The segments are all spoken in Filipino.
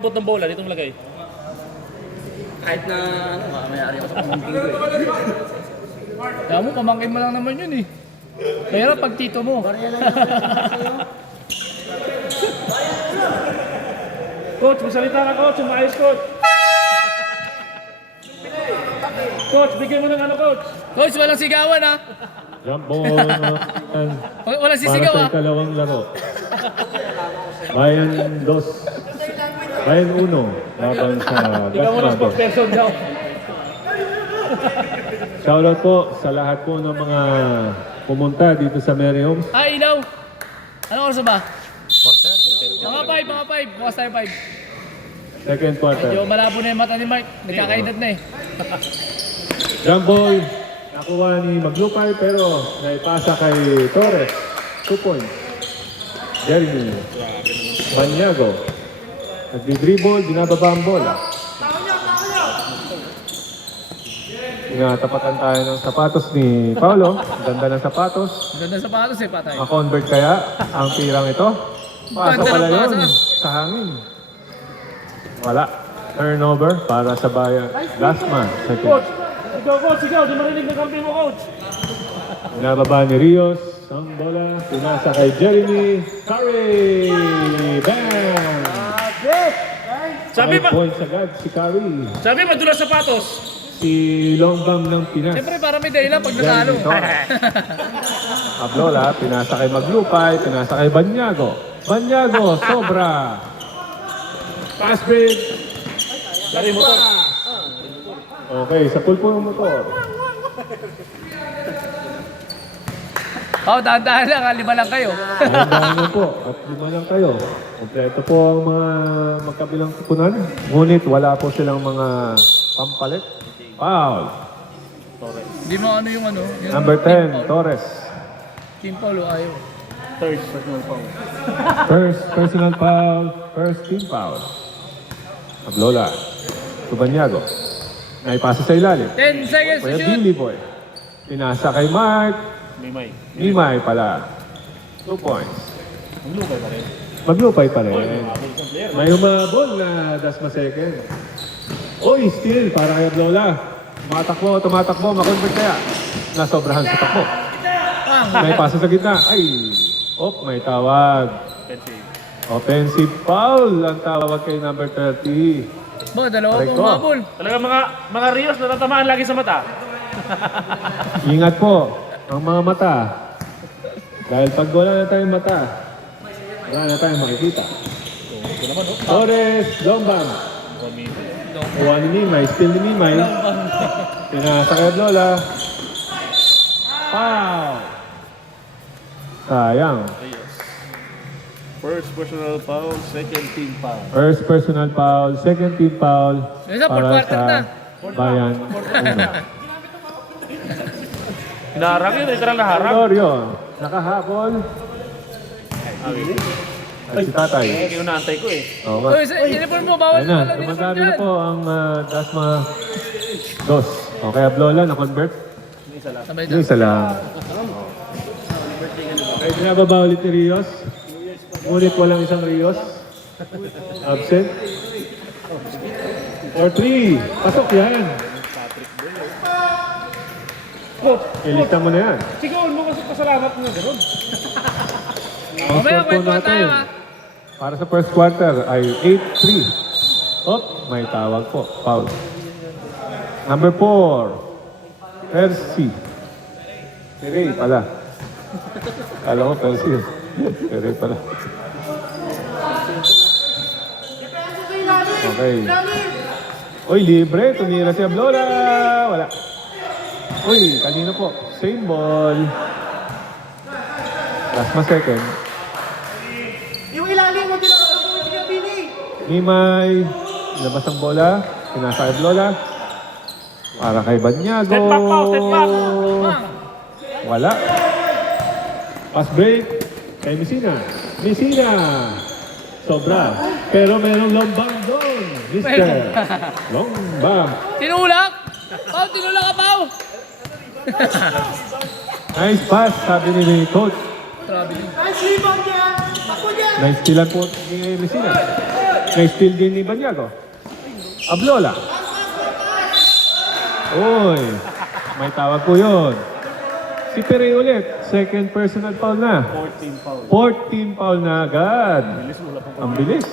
Bot ng bola, dito lagay. Kahit na mayari ako sa pamangkin ko eh. Kaya mo, pamangkin mo lang naman yun eh. Pero pag tito mo. Coach, magsalita ka coach, umayos coach. Coach, bigyan mo ng ano coach. Coach, walang sigawan ha. Jump ball. Walang Para sisigaw sa ha. ikalawang laro. Bayan 2. Bayan 1. Laban sa Ikaw mo ng Gasmado. spokesperson daw. Shoutout po sa lahat po ng mga pumunta dito sa Mary Homes. Ah, ilaw. Anong oras na ba? Mga 5. Bukas tayo 5. Second quarter. Medyo malabo na yung mata ni Mark. Nagkakaedad na eh. Jump ball. Nakuha ni Maglupay pero naipasa kay Torres. 2 points. Jeremy. Banyago. Nagdi-dribble, binababa ang bola. Tinatapatan tayo ng sapatos ni Paolo. Ganda ng sapatos. Ganda sa patos eh, patay. Ma-convert kaya ang tirang ito? Pasa Ganda ng pala yun pasa. sa hangin. Wala. Turnover para sa bayan. Last man. Second. Coach, ikaw coach, ikaw, di marinig ng kampi mo coach. Binababa ni Rios. Ang bola. Pinasa kay Jeremy. Curry! Bang! Sabi 5 pa, points agad si Curry. sabi madulas sapatos. Si Longbam ng Pinas. Siyempre para may dahilan pag natalo. Jeremy Torres. Ablola, pinasa kay Maglupay, pinasa kay Banyago. Banyago, sobra. Pass break. Lari mo to. Okay, sa pulpo ng motor. Dahan-dahan lang ha. 5 lang kayo. Dahan na po, at 5 lang kayo. Kompleto po ang mga magkabilang kupunan. Ngunit wala po silang mga pampalit. Foul. Hindi mo ano yung ano. Yung Number team 10, foul. Torres. Team Paulo ayaw. Third personal foul. First personal foul, first team foul. Ablola. Tubanyago. Naipasa sa ilalim. 10 seconds to Kuya shoot. Billy Boy. Pinasa kay Mark. Mimay. Limay pala. 2 points. Ang lukay pa rin. Maglupay pa rin. Habol sa player. May umabol na Dasma second. Oy, still, para kay Ablola. Tumatakbo, makonvert kaya. Nasobrahan sa takbo. May pasa sa gitna. Ay, may tawag. Offensive. Offensive foul ang tawag kay number 30. Dalawa Aray pong ko. mabul. Talaga mga Rios natatamaan lagi sa mata. Ingat po ang mga mata. Dahil pag wala na tayong mata, wala na tayong makikita. Torres, Lombang. Kuha ni Nimay, still ni Nimay. Pinasa kay Lola. Foul! Sayang. First personal foul, second team foul. First personal foul, second team foul. Isa, fourth quarter na. Bayan. Hinaharap yun, literal na harap. Glorio, nakahabol. Ay, si tatay. Kaya naantay ko eh. Oo nga. Uy, uniform mo, bawal Ayun na, walang uniform dumadami na dyan. po ang Dasma Dos. Okay, Ablola, na-convert. Sabay Yung isa lang. Ay, binababa ulit ni Rios. Ngunit walang isang Rios. Absent. For 3. Pasok yan. Coach, Ilista mo na yan. sigawin mo kasi pasalamat mo na gano'n. Ang Mamaya, score po kwentuhan tayo, natin ha? para sa first quarter ay 8-3. May tawag po. Foul. Number 4. Percy. Perey pala. Kala ko Percy. Perey pala. Okay. Uy, libre. Tumira si Ablola. Wala. Uy, kanino po? Same ball. Last ma second. Yung ilalim mo din ako sa si Gabini. Nimay. Labas ang bola. Pinasa kay Ablola. Para kay Banyago. Step back pa, step back. Wala. Pass break. Kay Messina. Messina. Sobra. Pero merong lombang doon. Mister. Lombang. Tinulak! Tinulak ka, Pao! Nice pass, sabi ni coach. Grabe yun. Nice rebound niya. Ako niya. Nice steal po ni Messina. Na-steal din ni Banyago. Ablola. Uy, may tawag po yun. Si Pere ulit, second personal foul na. 14 foul. 14 foul na agad. Ang bilis.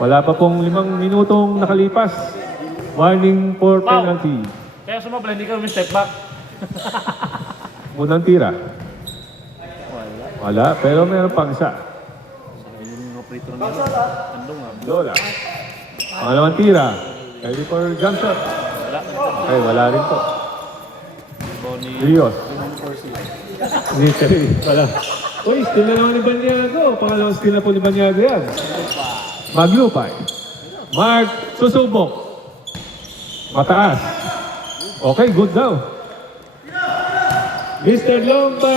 Wala pa pong 5 minutong nakalipas. Warning for Foul. penalty. Kaya sumabla, hindi ka step back. Unang tira. Wala, pero meron pang isa. Yung operator na andong nga. Lola. Pangalawang tira. Ready for jump shot. Wala. Okay, wala rin po. Bonnie. Rios. Hindi, wala. Uy, steal na naman ni Banyago. Pangalawang steal na po ni Banyago yan. Maglupay. Mark, susubok. Mataas. Okay, good daw. Mr. Lomba!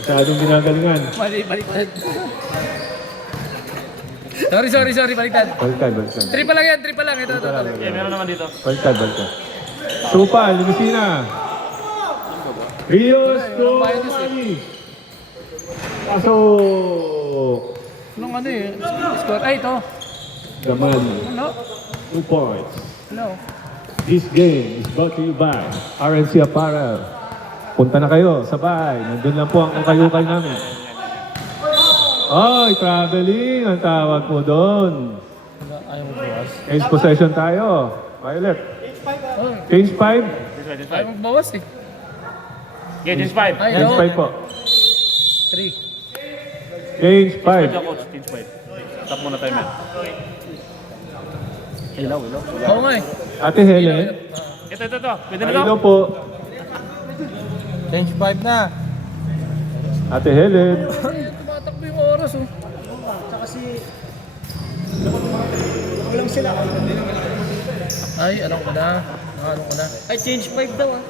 Masyadong ginagalingan. Mali, baliktad. Sorry, baliktad. Baliktad. 3 pa lang yan, 3 pa lang. Ito. Okay, meron naman dito. Baliktad. Supa, Limusina. Rios to Mali. Pasok. Anong ano eh? Score. Ay, ito. Gamal. Ano? 2 points. Ano? This game is brought to you by RNC Apparel. Punta na kayo, sabay. Nandun lang po ang ukay-ukay namin. Oy, traveling ang tawag po doon. Ayaw mo bawas. Change possession tayo. Violet. Change 5. Ayaw mo bawas eh. Okay, just 5. Ay, Change no. 5 po. 3. Change 5. Kaya coach, change 5. Stop muna tayo, man. Ilaw. Oo nga eh. Ate Helen. Ito. Pwede na Hello to? po. Change 5 na. Ate Helen. Tumatakbo yung oras oh. Tsaka si... Walang sila. Ay, alam ko na. Ay, change 5 daw ah.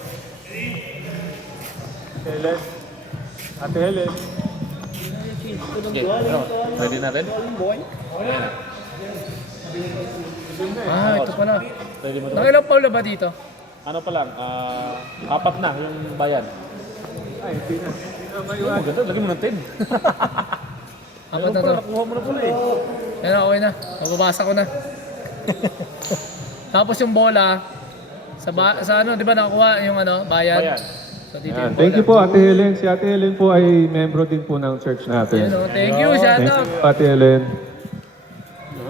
Helen. Ate Helen. Pwede na rin? Ah, ito pala. Pwede mo to. Nakilang Paula ba dito? Ano pa lang, 4 na yung bayan. Ay, hindi na. Oh, ganda, lagyan mo ng 10. Apat na to. Nakuha mo na pala eh. Yan na, okay na. Mababasa ko na. Tapos yung bola, sa ano, di ba nakakuha yung ano, bayan? Bayan. So, dito Yan. yung Thank you bola. po, Ate Helen. Si Ate Helen po ay membro din po ng church natin. Yun, oh. Thank you, shout Thank out. you, Ate Helen.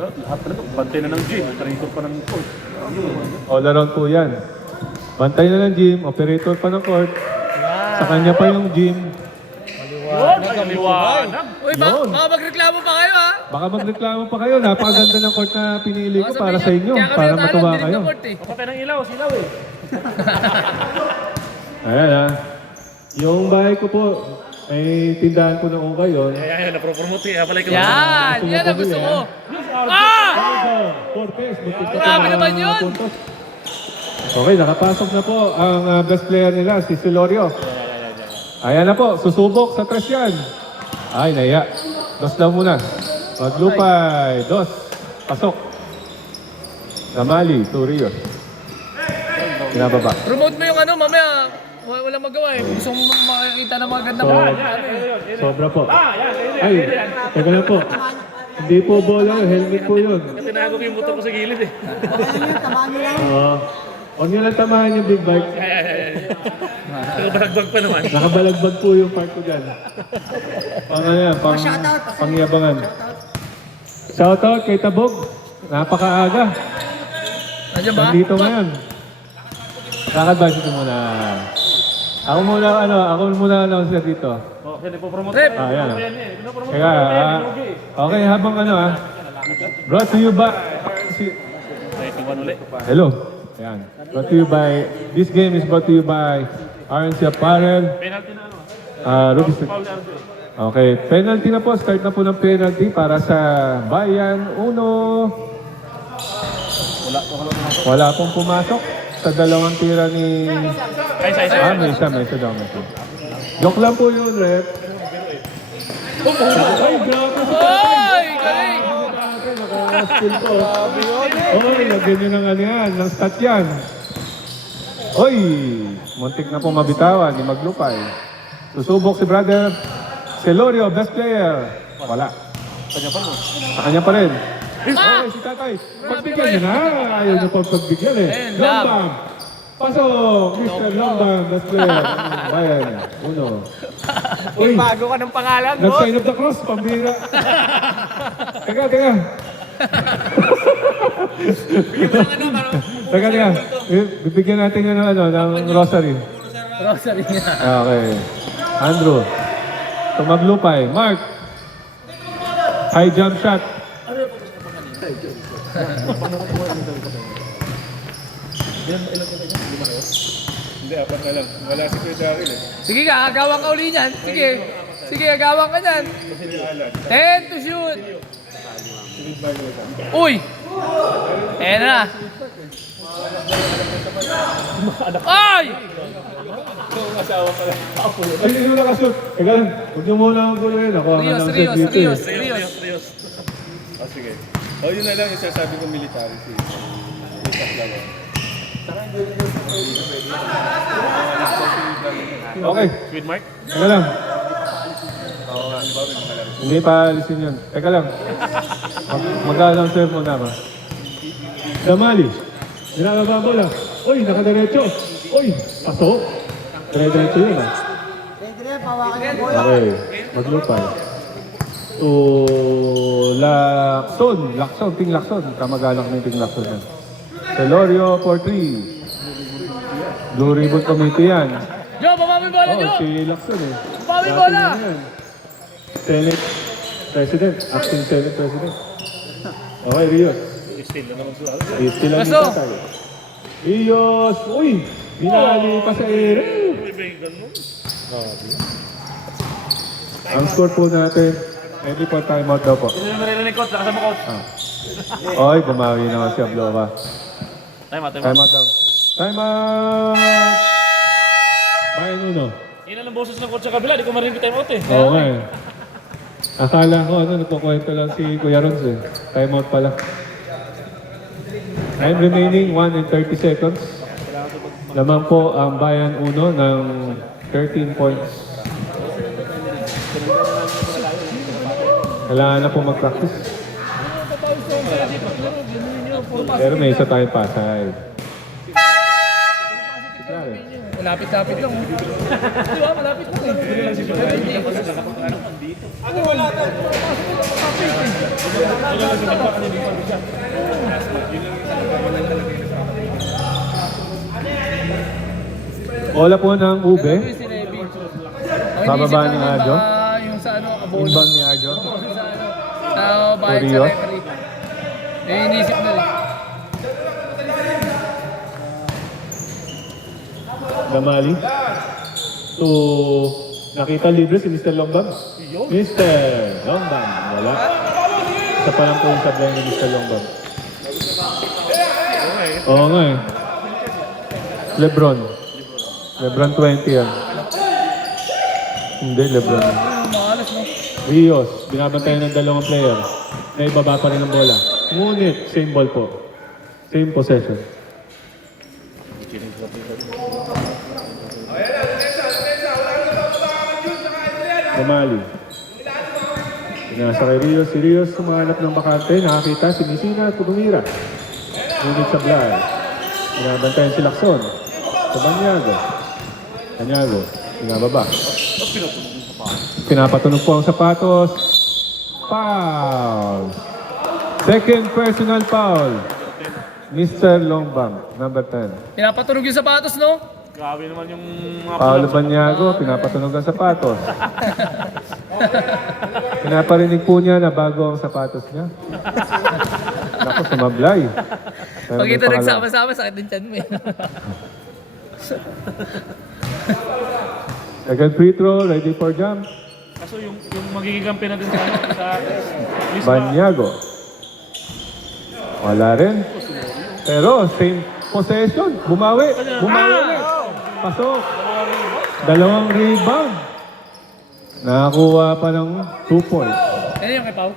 Lahat talaga, bantay na ng gym. Operator pa ng court. All around po yan. Bantay na ng gym, operator pa ng court. Sa kanya pa yung gym. Yun, liwanag. Uy, Yun. baka magreklamo pa kayo ha? Baka magreklamo pa kayo. Napakaganda ng court na pinili ko Baka para sa sabihin inyo. kaya kami Para natalo, matuwa dinig kayo. ng court, eh. Kapatay ng ilaw, silaw eh. Ayan ha. Yung bahay ko po, may tindahan ko ng ukay yun. Ayan, napropromote eh. Palay ka Yan ang gusto ko. Ah! Cortez, Grabe naman yun. Okay, nakapasok na po ang best player nila, si Silorio. Ayan na po, susubok sa tres yan. Ay, naya. Dos daw muna. Maglupay, dos. Pasok. Gamali, Turios. Pinababa. Promote mo yung ano, mamaya. Walang magawa eh. Gusto mo makakita ng mga ganda So, mo. sobra po. Ay, teka lang po. Hindi po bola, helmet po yun. Tinago ko yung motor ko sa gilid eh. Oo. Huwag nyo lang tamahan yung big bike. Nakabalagbag pa naman. Nakabalagbag po yung part ko dyan. Pang ano yan, pangyabangan. Shoutout kay Tabog. Napakaaga. Nandiyan ba? Nandito ngayon. Kakadbase ko muna. Ako muna announcer dito. Oh, hindi po promote. Rep! Ayan. Ayan eh. Pinopromote Kaya, ko yan, lugi. okay, habang brought to you by, Ito ba ulit? hello. Ayan. Brought to you by, this game is brought to you by RNC Apparel, Penalty na ano. Ruby Foul na RJ. Okay, penalty na po. Start na po ng penalty para sa Bayan Uno. Wala pong pumasok sa dalawang tira ni... Ay, isa. may isa daw. Joke lang po yun, Rep. Ay, grabe sa... Oy! Galing! Nakakaskill po. Oy, lagyan nyo ng ano yan, ng stat yan. Oy, muntik na po mabitawan, ni Maglupay. Susubok si brother. Celorio, best player. Wala. Kanya pa mo. Sa kanya pa rin. Okay, si Tatay. Pagbigyan niya na. Ayaw niya pa pagbigyan eh. Ayun, Longbam. Pasok, Mr. Longbam, best player. Bayan. Uno. Uy, Bago ka ng pangalan mo. nag-sign of the cross, pambira. Teka. Teka. Bibigyan natin ng rosary. Rosary niya. Okay. Andrew. Tumaglupay. Mark. High jump shot. Hindi, apat na lang. Wala si Kuya Daryl eh. Sige ka, agawan ka uli niyan. Sige. Sige, agawan ka niyan. 10 to shoot. Uy! Ayan na. Ay! Ay, hindi mo nakashoot. Teka lang. Huwag niyo muna ang gulo yun. Ako ang Rios, announcer Rios, dito Rios, eh. Rios. Oh, sige. Oh, yun na lang yung sasabi kong military. Si Paklaw. Okay. Sweet Mark? Teka lang. Hindi pa alisin yun. Teka lang. Mag-announcer muna ba? Damali. Nilalaba mo lang. Uy, nakadiretso. Uy, pasok. Dire-diretso yun ah. Okay. Maglupay. To Lacson. Lacson. Ting Lacson. Kamag-anak ng Ting Lacson yan. Celorio for 3. Blue Ribbon Committee yan. Jo, baba mo yung bola, Jo! Oh, si Lacson eh. Baba mo yung bola! Dati na yan. Senate President. Acting Senate President. Okay, Rios. Still na naman suha. Still lang Paso. yung tatay. Rios. Uy! Binali pa sa ere. Ang score po natin, 24 timeout daw po. Sino naman rin ni Coach? Nakasama Coach. Oy, bumawi naman si Abloka. Time out. Timeout daw. Timeout! Bayan uno. Yun ang boses ng Coach sa kabila. Di ko marinig time out eh. Oo nga eh. Akala ko, nagkukwento lang si Kuya Rons eh. Timeout pala. Time remaining, 1 and 30 seconds. Lamang po ang Bayan Uno ng 13 points. Kailangan na po mag-practice. Pero may isa tayong pasay. Malapit-lapit lang. Di ba? Malapit lang eh. Bola po ng Ube. Yung si Levi. Bababa ni Adjo? Yung sa ano, abono. Imbang ni Adjo. Sa ano, sa bahay sa Urios? referee. Eh, inisip na rin. Damali. To nakita libre si Mr. Longbam. Mr. Longbam. Wala. Isa pa lang po yung sablay ni Mr. Longbam. Oo nga eh. Lebron. Lebron 20 yan. Hindi, Lebron. Makalas no? Rios. Binabantayan ng dalawang player. Na ibaba pa rin ang bola. Ngunit, same ball po. Same possession. Damali. Pinasa kay Rios. Si Rios sumanap ng bakante. Nakakita si Messina at tumira. Ngunit sa Blay. Binabantayan si Lacson. Sa Banyago. Banyago. Pinababa. Pinapatunog po ang sapatos. Foul. Second personal foul. Mr. Longbam, number 10. Pinapatunog yung sapatos, no? Grabe naman yung mga Paulo Banyago, pinapatunog ang sapatos. Pinaparinig po niya na bago ang sapatos niya. Naku, sumablay. Pero Pag may ito pangalawa. nagsama-sama, sakit din tiyan mo eh. Second free throw, ready for jump. Kaso yung magiging kampi natin sa ano, sa Misma. Banyago. Wala rin. Pero same possession. Bumawi. Bumawi ulit. Pasok. Dalawang rebound. Nakakuha pa ng 2 points. Ano yung kay Pao?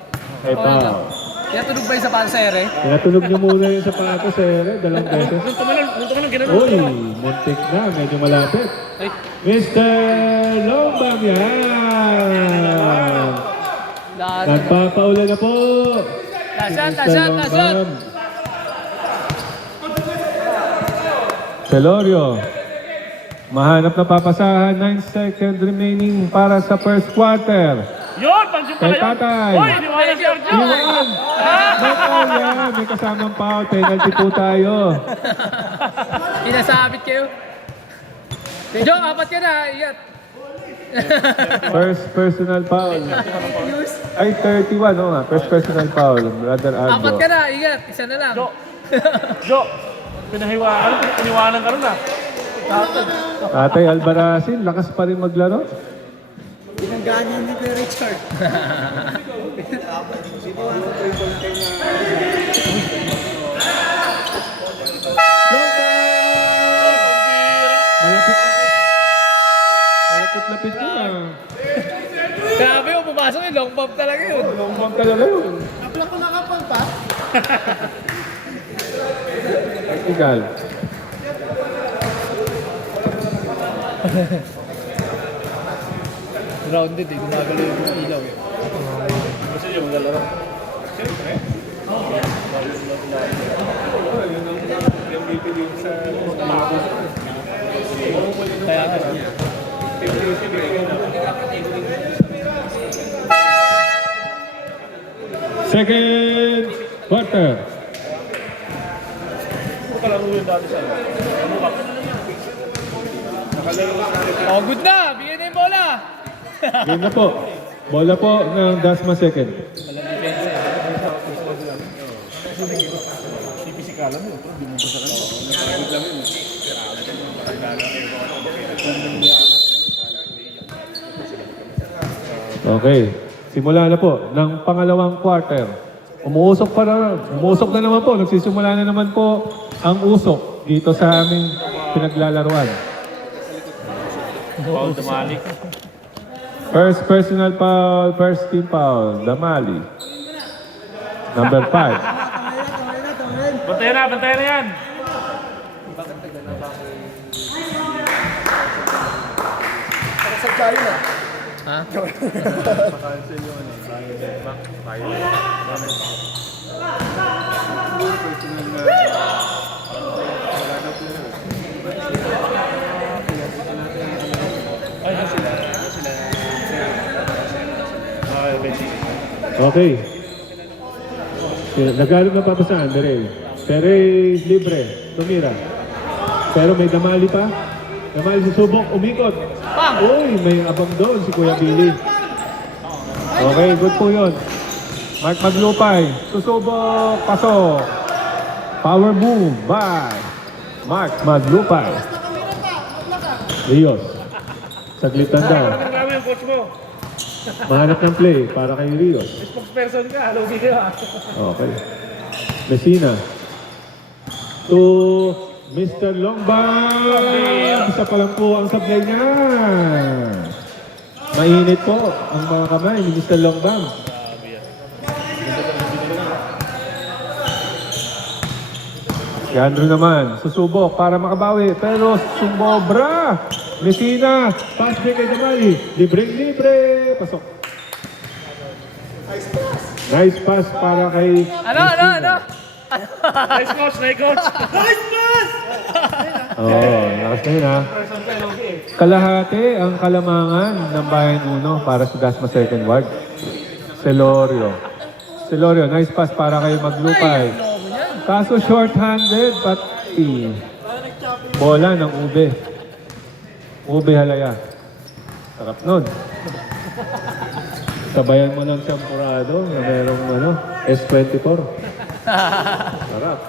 Kay Pao. Pinatunog ba yung sapatos sa ere? Pinatunog niyo muna yung sapatos, dalawang beses. Nung tumalon, gano'n. Uy, muntik na. Medyo malapit. Mr. Longbam yan. Nagpapaulan na po. Last Mr. shot. Longbam. Celorio. Mahanap na papasahan. 9 seconds remaining para sa first quarter. Yun, pansin Kay pala yun. Tatay. Hoy, di ba si Sergio? Iwan! Bakal yan! May kasamang foul. Penalty po tayo. Pinasabit kayo. Jo, apat ka na. Iyat. First personal foul. Ay, 31. Oo nga. First personal foul. Brother Apat Aldo. ka na. Ingat. Isa na lang. Jo, piniwanan ka rin ah. Tatay Albarazin, lakas pa rin maglaro. Pinangganan ni Kuya Richard. Malapit. Malapit-lapit ko na. Grabe yung pumasok yun. Long bomb talaga yun. Long bomb talaga yun. Kapla ko nakapal pa. Technical. Grounded eh. Gumagalo yung ilaw eh. Kasi yung lalaro. Siyempre. MVP din sa Kaya ka. Second quarter. kalaro yun dati sa nakalaro ko sa Oh, good na. Bigyan na yung bola. Game na po. Bola po ng Dasma second. Walang depensa eh. pisikalan mo, pero di mo pa sa kanila. Napagod lang yun. Okay. Simula na po ng pangalawang quarter. Umuusok na naman po. Nagsisimula na naman po ang usok dito sa aming pinaglalaruan. Paul Damali. First personal foul, first team foul, Damali. Number 5. Bantayan na yan. Ha? Okay. Nagano na papasahan, Derel. Pero libre, tumira. Pero may Damali pa. Damali susubok, umikot. Uy, may abang doon si Kuya Billy. Okay, good po yun. Mark Maglupay, susubok, pasok. Power move by Mark Maglupay. Rios. Saglitan daw. Grabe yung coach mo. Mahanap ng play para kay Rios. Spokesperson ka, lugi ka. Okay. Messina. To Mr. Longbam. Isa pa lang po ang sablay niya. Mainit po ang mga kamay ni Mr. Longbam. Si Andrew naman, susubok para makabawi. Pero sumobra. Messina, pass break kay Damali. Libre. Pasok. Nice pass para kay Ano? Nice coach. Oo, lakas na yun ha. Kalahati ang kalamangan ng Bayan Uno para sa Dasma Second Ward. Celorio, nice pass para kay Maglupay. Kaso short-handed, pati bola ng Ube Halaya. Sarap nun. Sabayan mo ng champurado na merong S24. Sarap.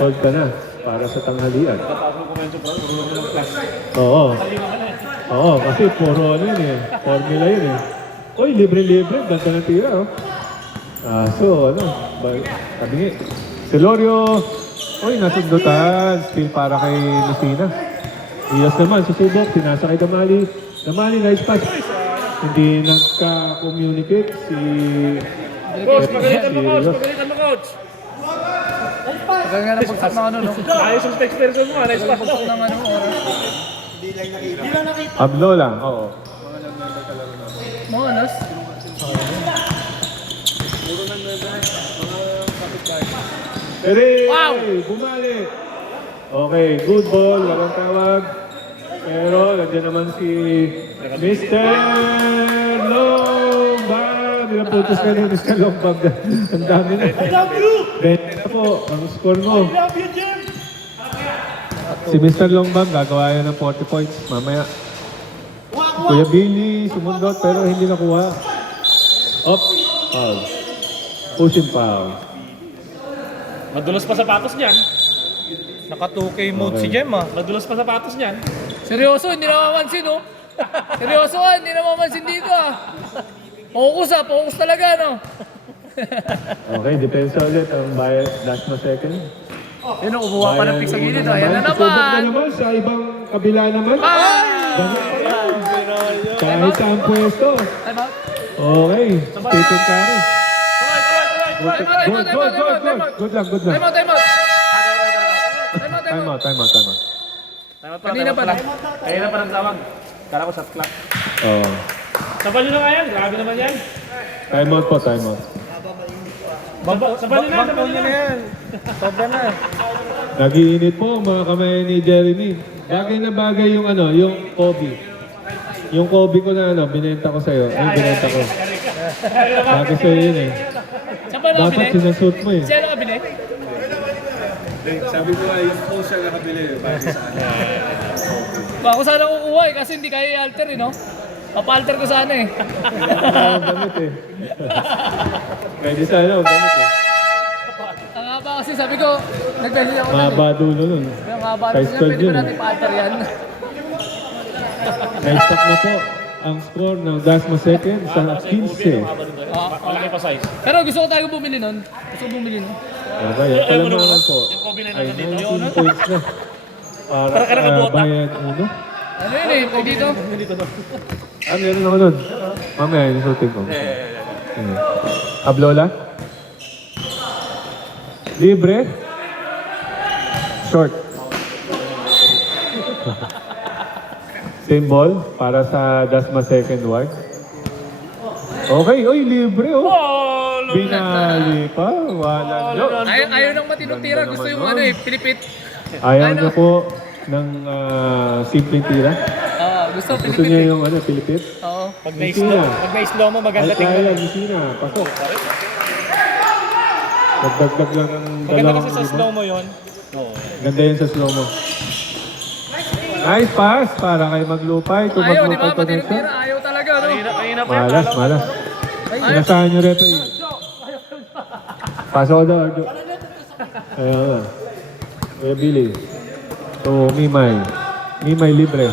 Sold ka na para sa tanghalian. Oo, kasi puro yun eh. Formula yun eh. Uy, libre. Ganda ng tira oh. Sabi nga, Celorio. Uy, nasundutan. Still para kay Lucina. Iyos naman, susubok. Sinasa kay Damali. Damali, nice pass. Hindi nagka-communicate si... Coach, pagalitan mo coach. Pagka nga ng pagsap ng ano, no? Ayos yung spokesperson mo, nice pa. Pagsap ng ano, oras. Ablo lang, oo. Mga alas. Peray! Wow! Bumalik! Okay, good ball. Walang tawag. Pero nandiyan naman si Mr. Longbam. Ilang putos ka ni Mr. Longbam. Ang dami na. I love you! 20 na po. Ang score mo. I love you, Jim! Si Mr. Longbam gagawa yan ng 40 points mamaya. Kuya Billy sumundot pero hindi nakuha. Up. Foul. Pushing foul. Madulas pa sapatos niyan. Naka 2K mode Okay. si Jem ah. Madulas pa sapatos niyan. Seryoso, hindi namamansin, oh. Seryoso ka, hindi namamansin dito, ah. Focus, ah. Focus talaga, no? Okay, depensa ulit ang bayad dash na second. Yun, oh, kumuha pa ng pick sa gilid, oh. Ayan na Subok na naman. naman sa ibang kabila naman. Ganun pa yan. Kahit sa ang pwesto. Time out. Okay, Stephen Curry. Good, Time out, good, good, good, good. Good lang, good lang. Time out, time out. Time out, time Time out. out, time out, time out. Kanina pa lang. Kanina pa ng tawag. Kala ko shot clock. Oh. Sabal nyo na nga yan. Grabe naman yan. Time out po, time out. Sabal nyo na. Sabal nyo na yan. Sobra na. Nagiinit po mga kamay ni Jeremy. Bagay na bagay yung ano, yung Kobe. Yung Kobe ko na ano, binenta ko sa'yo. Ay, binenta ko. Bagay sa'yo yun eh. Saan ba Dapat nakabili? sinasuot mo eh. Siya nakabili? Sabi ko ay yung post siya nakabili. Para sa ano. Ako sana kukuha eh, kasi hindi kaya i-alter eh, no? Papa-alter ko sana eh. Ang gamit eh. Pwede sana, ang gamit eh. Ang haba kasi sabi ko, nag-message ako nun eh. Mahaba dulo nun. Ang haba Size nun, 12 pwede yun. ba natin pa-alter yan? Next up na po ang score ng Dasma second sa 15. Malaki pa size. Pero gusto ko tayo bumili nun. Gusto ko bumili nun. Okay, ang palamangan po Yung Kobe na ay nandito. 19 points na. Para bayad uno. Ano yun eh, pag dito. Ah, meron ako nun. Mamaya, isutin ko. Ablola? Libre? Short. Same ball para sa Dasma second ward. Okay, oy, libre oh. Binali pa, wala nyo. Ayaw nang matinong tira, gusto yung ano eh, pilipit. Ayaw nyo po ng simpleng tira. Gusto Gusto nyo pilipit. yung ano, pilipit? Oo. Pag Messina. na-slow mo, maganda Ay, tingnan. kaya, Messina. Pasok. Nagdagdag lang ng Maganda dalawang kasi sa lima. slow mo yun. Ganda yun sa slow mo. Nice pass para kay Maglupay. Kung Ayaw, di ba? Maglupay Matinong connection. tira, ayaw talaga, no? Kanina pa Malas, malas. Sinasahan nyo reto yun. Pasok ko daw, Arjo. Ayaw na. Kuya Billy. So, Mimay. Mimay libre.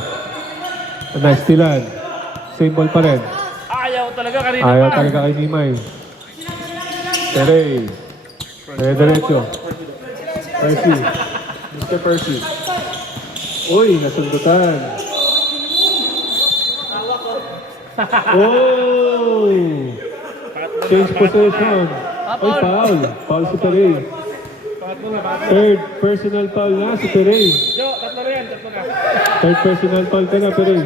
Nice, stilan. Same ball pa rin. Ayaw talaga kanina Ayaw pa. talaga kay Mimay. Teray. Derecho. Percy. Mr. Percy. Uy, nasundutan. Oh! Change possession. Uy, foul. Foul si Teray. Third personal foul na si Teray. Jo, tatlo na yan. Tatlo na. Third personal foul ka na, Teray.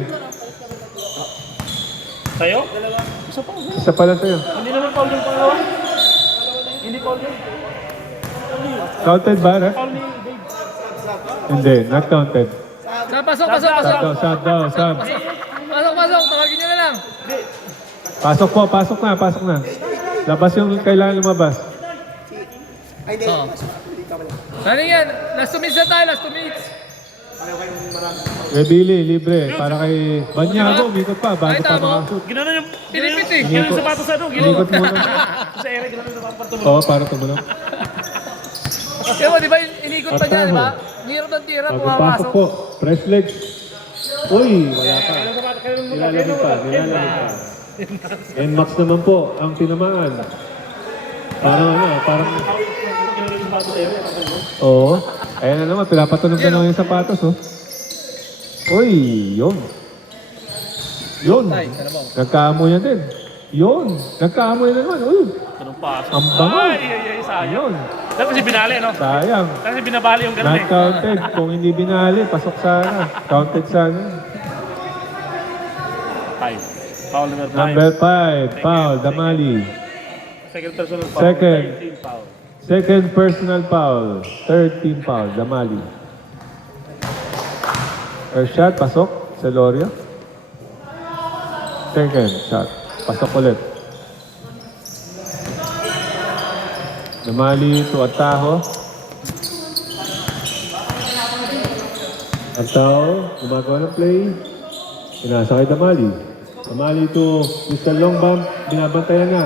Sa'yo? Isa pala sa'yo. Hindi naman foul yung pangalawa. Hindi foul yun. Counted ba, na? Foul ni Dave. Hindi, not counted. Pasok, pasok, pasok. Shot daw, Sam. Pasok, pasok. Tawagin nyo na lang. Pasok po, pasok na, pasok na. Labas yung kailangan lumabas. Oo. Ano yan? Last 2 minutes na tayo, last 2 minutes. Kay Billy, libre. Para kay Banyago, umikot pa, bago Ay, pa tama. makashoot. Ginanon yung... Pilipit eh. Ginanon yung sapatos sa ano. Umikot muna. Sa ere, ginanon yung sapatos para Oo, para tumulong. Kaya mo, di ba, inikot pa niya, di ba? Hirap ng tira, Pagpasok pumapasok. po, press legs. Uy, wala pa. Nilalamig pa, nilalamig pa. NMAX naman po, ang tinamaan. Parang ano, parang... Oo. Ayan na naman, pinapatunog na naman yung sapatos, oh. Uy, yun. Yun. Nagkaamoy yan din. Yun. Nagkaamoy na naman. Uy, Ganun pa. ang bango. Ay, sayang. Yun. Dapat si binali, no? Sayang. Kasi binabali yung ganun Not eh. counted. Kung hindi binali, pasok sana. Counted sana. Five. Foul number 5. Number 5, foul, Damali. Second personal foul. Second. 19 foul. Second personal foul. Third team foul. Damali. First shot, pasok. Celorio. Second shot. Pasok ulit. Damali to Ataho. Ataho, gumagawa ng play. Pinasa kay Damali. Damali to Mr. Longbam. Binabantayan na.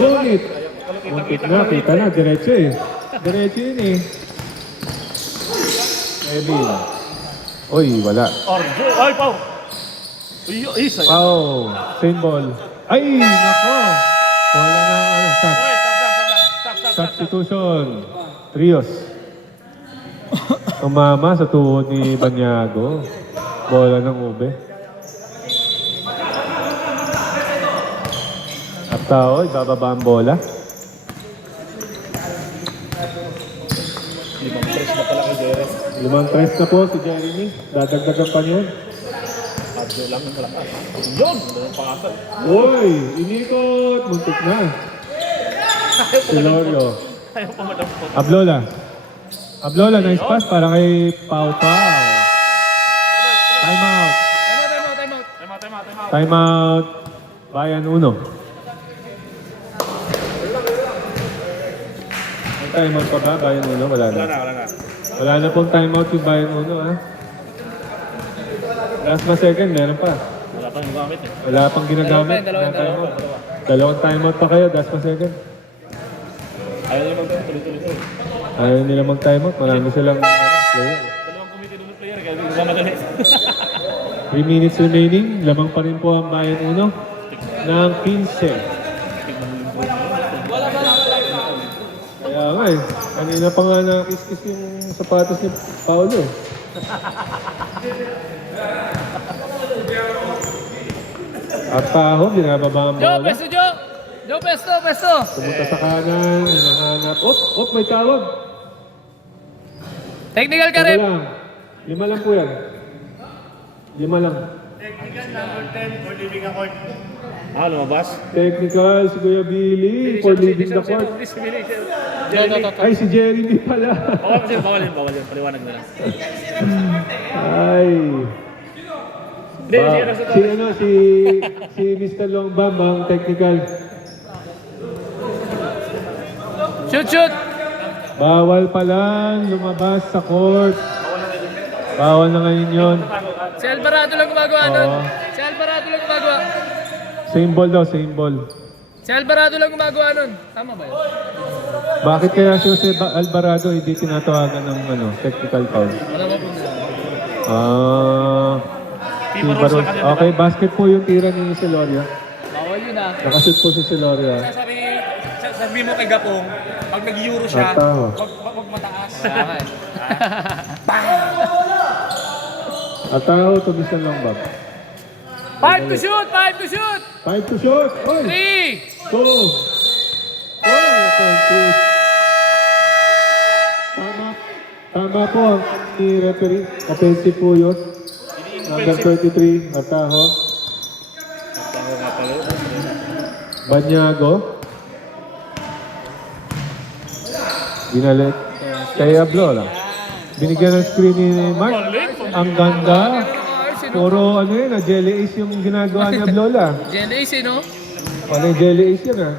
Ngunit. Muntik na, kita na. Diretso eh. Diretso yun eh. Kevin. Uy, wala. Arjo. Ay, Pao. Uy, isa. Pau. Same ball. Ay, nako. Wala na ano. Stop. Substitution. Trios. Tumama sa tuhod ni Banyago. Bola ng ube. At tao, ibababa ang bola. 5-3 na po si Jeremy. Dadagdagan pa niyon. Arjo lang yung malakas. Yun! Ang pangasal. Uy, inikot. Muntik na. Celorio. Ayaw pa madampot. Ablola. Ablola, nice pass para kay Pau Pau. Time out. Time out. Bayan Uno. May time out pa ba? Bayan Uno? Wala na. Wala na. Wala na pong time out yung Bayan Uno, ha? Last pa second, meron pa. Wala pang gamit eh. Wala pang ginagamit. Dalawa. Dalawang time out pa kayo, last pa second. Ayaw niyo magtuloy-tuloy. Ayaw nila mag-time out, marami silang player. Dalawang committee doon player, kaya hindi ka madali. 3 minutes remaining, lamang pa rin po ang Bayan Uno ng 15. Kaya nga eh, kanina pa nga nakikis yung sapatos ni Paolo. At Taho, binababa ang Joe, bola. pesto, Joe! Joe, pesto! Pumunta sa kanan, hinahanap. May tawag. Technical ka Lima rin! lang. 5 lang po yan. 5 lang. Lumabas? Technical, si Kuya Billy, for leaving the court. Ay, si Jeremy pala. Bawal yun. Paliwanag na lang. Ay. Hindi, Si Mr. Longbam ang technical. Shoot! Bawal pa lang lumabas sa court. Bawal na ngayon yun. Si Alvarado lang gumagawa nun. Oo. Si Alvarado lang gumagawa. Same ball daw, same ball. Si Alvarado lang gumagawa nun. Tama ba yun? Bakit kaya si Jose Alvarado hindi tinatawagan ng technical foul? Wala ba po? Si Baron. Okay, basket po yung tira ni Celorio. Bawal yun ah. Nakashoot po si Celorio. Sabi mo kay Gapong, pag nag-euro siya, At Taho. wag mataas. Okay. At Taho to Mr. Longbam. 5 to shoot! 5 to shoot! 5 to shoot! Oy! 3! 2! Tama po ang ni referee. Offensive po yun. Number 33, Ataho. Banyago. Binalit. Kay Ablola. Binigyan ng screen ni Mark. Ang ganda. Puro jelly ace yung ginagawa ni Ablola. Jelly no? Jelly ace yun ah.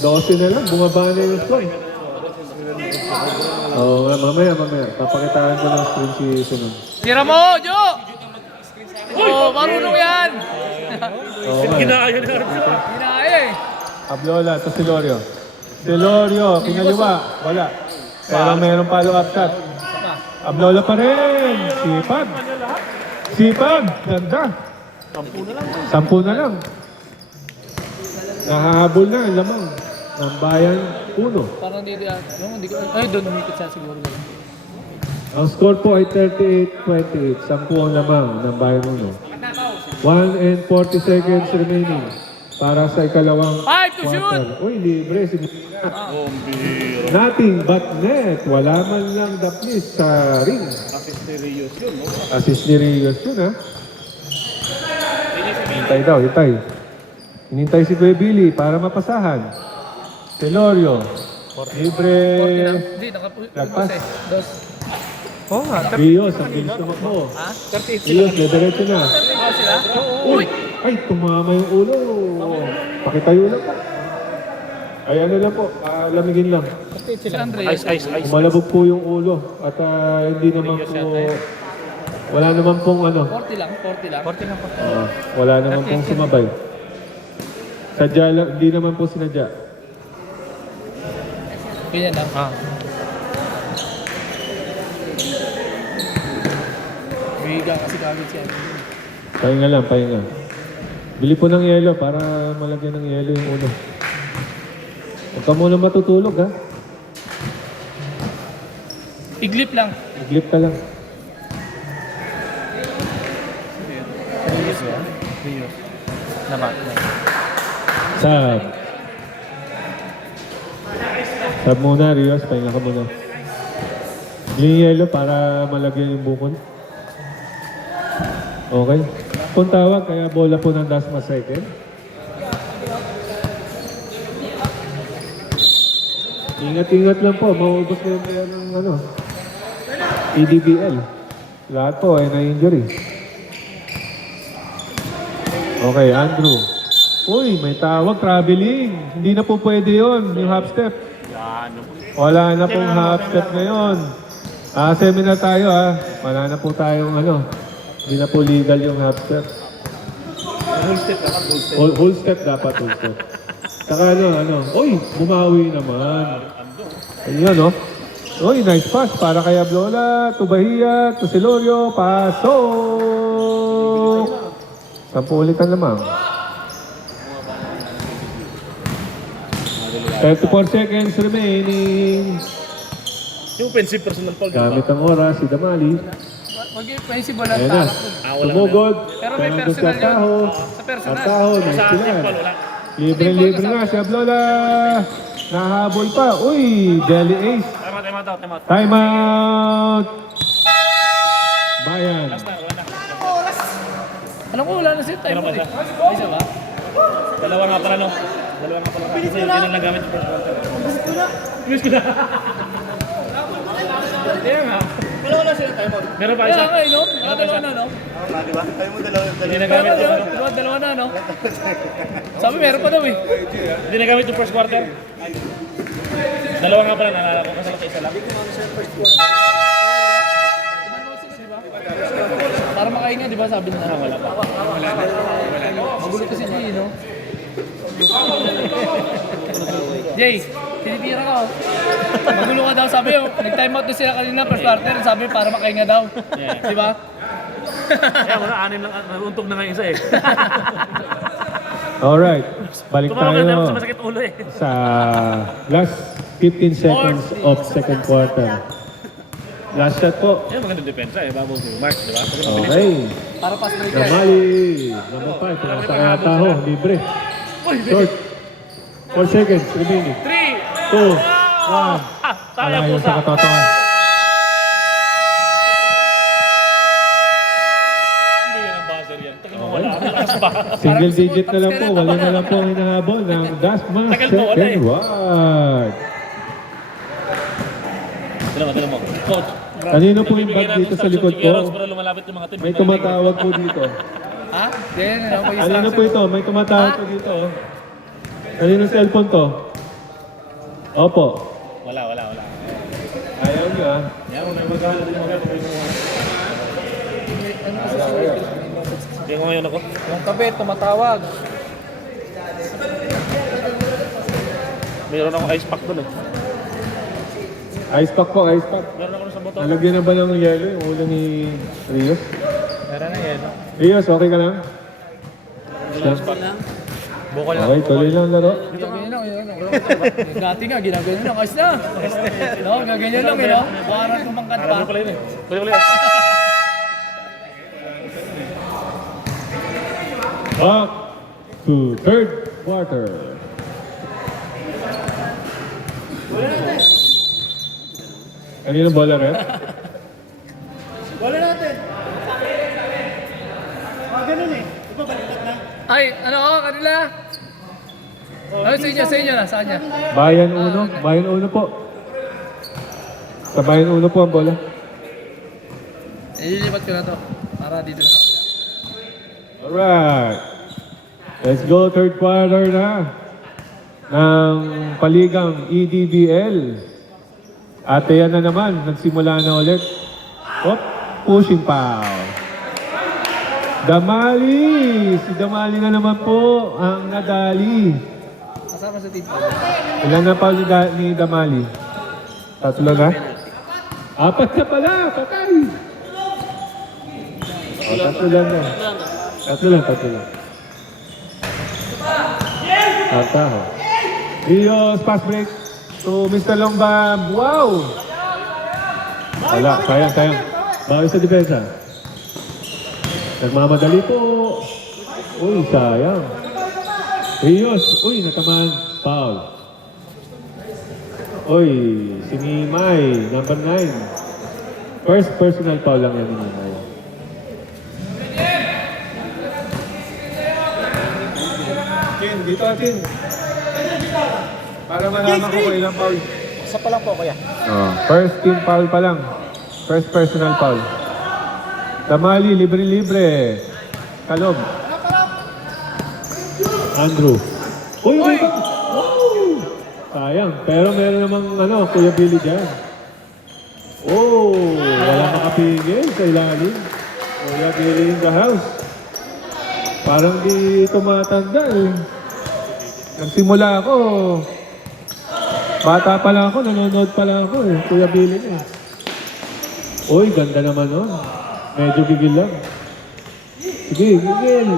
12 na lang, bumaba na yung score. Oo, mamaya. Papakitaan ko ng screen si Sunod. Tira mo, Joe! Oh, marunong yan! Oo nga. Ginaayo na. Hinaya eh. Ablola, to Celorio. Celorio, kinaliwa. Wala. Pero mayroong follow-up shot. Ablola pa rin. Sipag. Ganda. 10 na lang. Nahahabol na ang lamang ng Bayan Uno. Parang hindi ko... Ay, doon umikot siya siguro. Ang score po ay 38-28. 10 ang lamang ng Bayan Uno. 1 and 40 seconds remaining para sa ikalawang 5 to shoot! quarter. Uy, libre. Nothing but net. Wala man lang daplis sa ring. Assist ni Rios yun, no? Assist ni Rios yun, ha? Hintay daw, hintay. Hinintay si Kuya Billy para mapasahan. Telorio. Libre. 40 lang. Hindi, nakapulpas Lagpas. eh. Dos. Oo nga. Rios, ang bilis tumakbo. Ha? Rios, diretso na. Oh, sila? Uy! Ay, tumama yung ulo. Pakitayo lang po. Ay, ano lang po, lamigin lang. Si Andres. Malabog po yung ulo. At hindi naman po, wala naman pong ano. 40 lang, 40 lang. 40 lang. Wala naman pong sumabay. Sadya lang, hindi naman po sinadya. Ganyan lang. Biga kasi kagad siya. Pahinga lang, pahinga. Bili po ng yelo para malagyan ng yelo yung ulo. Huwag ka muna matutulog ha. Iglip lang. Iglip ka lang. Rios ba? Rios. Naman. Sab. Sab muna, Rios. Pahinga ka muna. Bili yung yelo para malagyan yung bukol. Okay. Kung tawag, kaya bola po ng Dasma second. Ingat-ingat lang po. Maubos na yung player ng ano, EDBL. Lahat po ay na-injury. Okay, Andrew. Uy, may tawag, traveling. Hindi na po pwede yun, yung half step. Wala na pong half step ngayon. Seminar tayo ha. Wala na po tayong ano. Hindi na po legal yung half step. Whole step dapat, whole step. Saka ano. Uy, bumawi naman. Ayan, no? Uy, nice pass. Para kay Ablola, to Bahia, to Silorio, pasok! 10 ulitan lamang. 34 seconds remaining. Yung offensive personal foul. Gamit ang oras, si Damali. Wag yung principal ang Ayan na. talak. Tumugod. Pero may Fernando personal yun. Sartaho. Sa personal. Sartaho, nice Sa sila. team foul, wala. Libre na si Ablola. Nahabol pa. Uy, Delhi Ace. Time out. Time out. Bayan. Alam ko, wala na siya. Time mo eh. Ay, siya ba? Dalawa nga pala, no? Kasi hindi na nagamit yung first quarter. Bilis ko na. Kaya nga. Meron pa isa. Kaya nga eh, no? Dalawa na, no? Hindi nagamit yung Dalawa na, no? Sabi, meron pa daw eh. Hindi nagamit yung first quarter. Dalawa nga pala, nalala ko kasi isa lang. Para makahinga, di ba sabi nila? Wala pa. Magulo kasi Jay, no? Jay, tinitira ka, oh. Magulo ka daw, sabi yun. Nag-time out na sila kanina, first quarter, sabi para makahinga daw. Yeah. Di ba? Kaya wala, 6 lang. Naruntog na nga isa eh. Alright. Balik Tumawag na tayo sa masakit ulo eh. sa last 15 seconds of second quarter. Last shot po. Yan, magandang depensa eh. Bago si Mark, di ba? Okay. Para pass breaker. Damali. Number 5. Pinasa kaya taho. Libre. Short. 4 seconds remaining. 3! 2. 1. Sayang Alayo pusa. sa katotohan. Hindi yan ang buzzer yan. Tagal mo wala. Takas pa. Single digit na lang po. Wala na lang po ang hinahabol ng Dasma Tagal mo, wala second eh. ward. Dalawa mo. Coach. Kanino po yung bag dito sa likod ko? Para lumalapit yung mga team. May tumatawag po dito. Ha? Then, ano po yung Ano po ito? May tumatawag po dito. Kanino cellphone to? Opo. Wala. Ayaw niyo ah. Yan, kung may magkano din mga Hindi ko ngayon ako. Yung kabit, tumatawag. Mayroon akong ice pack doon eh. Ice pack po, ice pack. Meron ako sa motor. Nalagyan na ba ng yelo yung ulo ni Rios? Meron na yan, no? Rios, okay ka lang? Bukol Okay, tuloy lang laro. Ganyan lang, yun. Dati nga, ginaganon lang. Ayos na. No, gaganyan lang, no? Parang kumangkat pa. Alam mo pala yun eh. Pwede. Back to third quarter. Kanino bola rin? Wala natin. Ganun eh. Di ba baliktad na? Ay, ano ako, kanila? Ay, sa inyo na, sa kanya. Bayan uno po. Sa bayan uno po ang bola. Ililipat ko na to. Para dito na sa kanila. Alright. Let's go, third quarter na ng paligang EDBL. At yan na naman, nagsimula na ulit. Pushing foul. Damali! Si Damali na naman po ang nadali. Kasama sa team. Ilan na foul ni Damali? 3 na? 4 na pala! Patay! O, 3 lang na. 3 lang. Ataho. Rios, pass break to Mr. Longbam. Wow! Wala, sayang. Bawi sa depensa. Nagmamadali po. Uy, sayang. Rios, natamaan. Foul. Uy, si Nimay, number 9. First personal foul lang yan ni Nimay. Ken, dito atin. Para malaman ko kung ilang foul. Isa pa lang po, kuya. First team foul pa lang. First personal foul. Damali, libre-libre. Kalob. Andrew. Uy! Sayang. Pero meron namang Kuya Billy dyan. Wala makapigil sa ilalim. Kuya Billy in the house. Parang di tumatanda eh. Nagsimula ako. Bata pa lang ako, nanonood pa lang ako eh. Kuya Billy eh. Uy, ganda naman nun. Medyo gigil lang. Sige, gigil.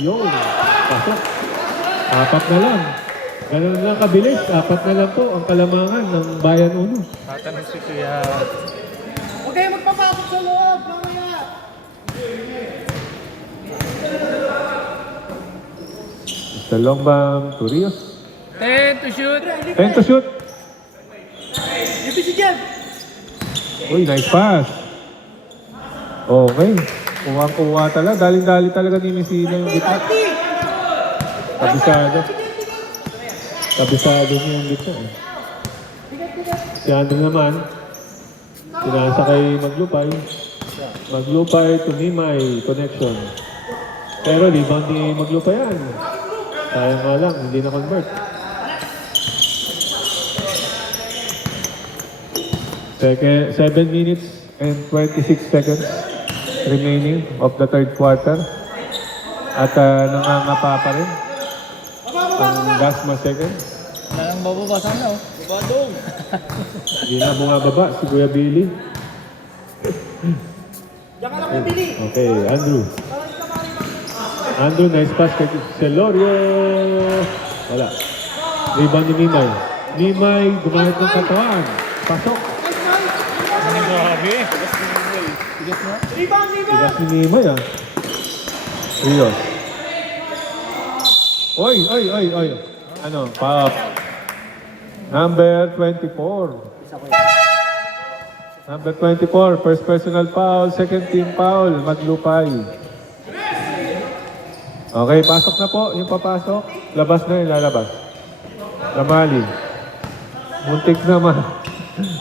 Yun. Pasok. 4 na lang. Ganun lang kabilis. 4 na lang po ang kalamangan ng Bayan Uno. Tatanong si Kuya. Huwag kayo magpapasok sa loob, mamaya. Mr. Longbam, Turios. 10 to shoot. 10 to shoot. Dito si Jeff. Uy, nice pass. Okay. Kuha talaga. Daling-dali talaga ni Messina yung gitna. Kabisado niya yung gitna. Si Andrew naman, sinasa kay Maglupay. Maglupay to Nimay connection. Pero rebound ni Maglupay yan. Sayang nga lang, hindi na-convert. Second, 7 minutes and 26 seconds remaining of the third quarter. At nangangapa pa rin ang Gasma second. Wala nang bababasa na, oh. Babadong. Hindi na bumababa si Kuya Billy. Diyan ka lang pipili. Okay, Andrew. Andrew, nice pass kay Celorio. Wala. Rebound ni Nimay. Nimay, gumamit ng katawan. Pasok. Grabe. Rebound. Tigas ni Nimay ah. Rios. Oy. Ano? Pop. Number 24. Number 24, first personal foul, second team foul, Maglupay. Okay, pasok na po. Yung papasok, labas na yung lalabas. Damali. Muntik naman.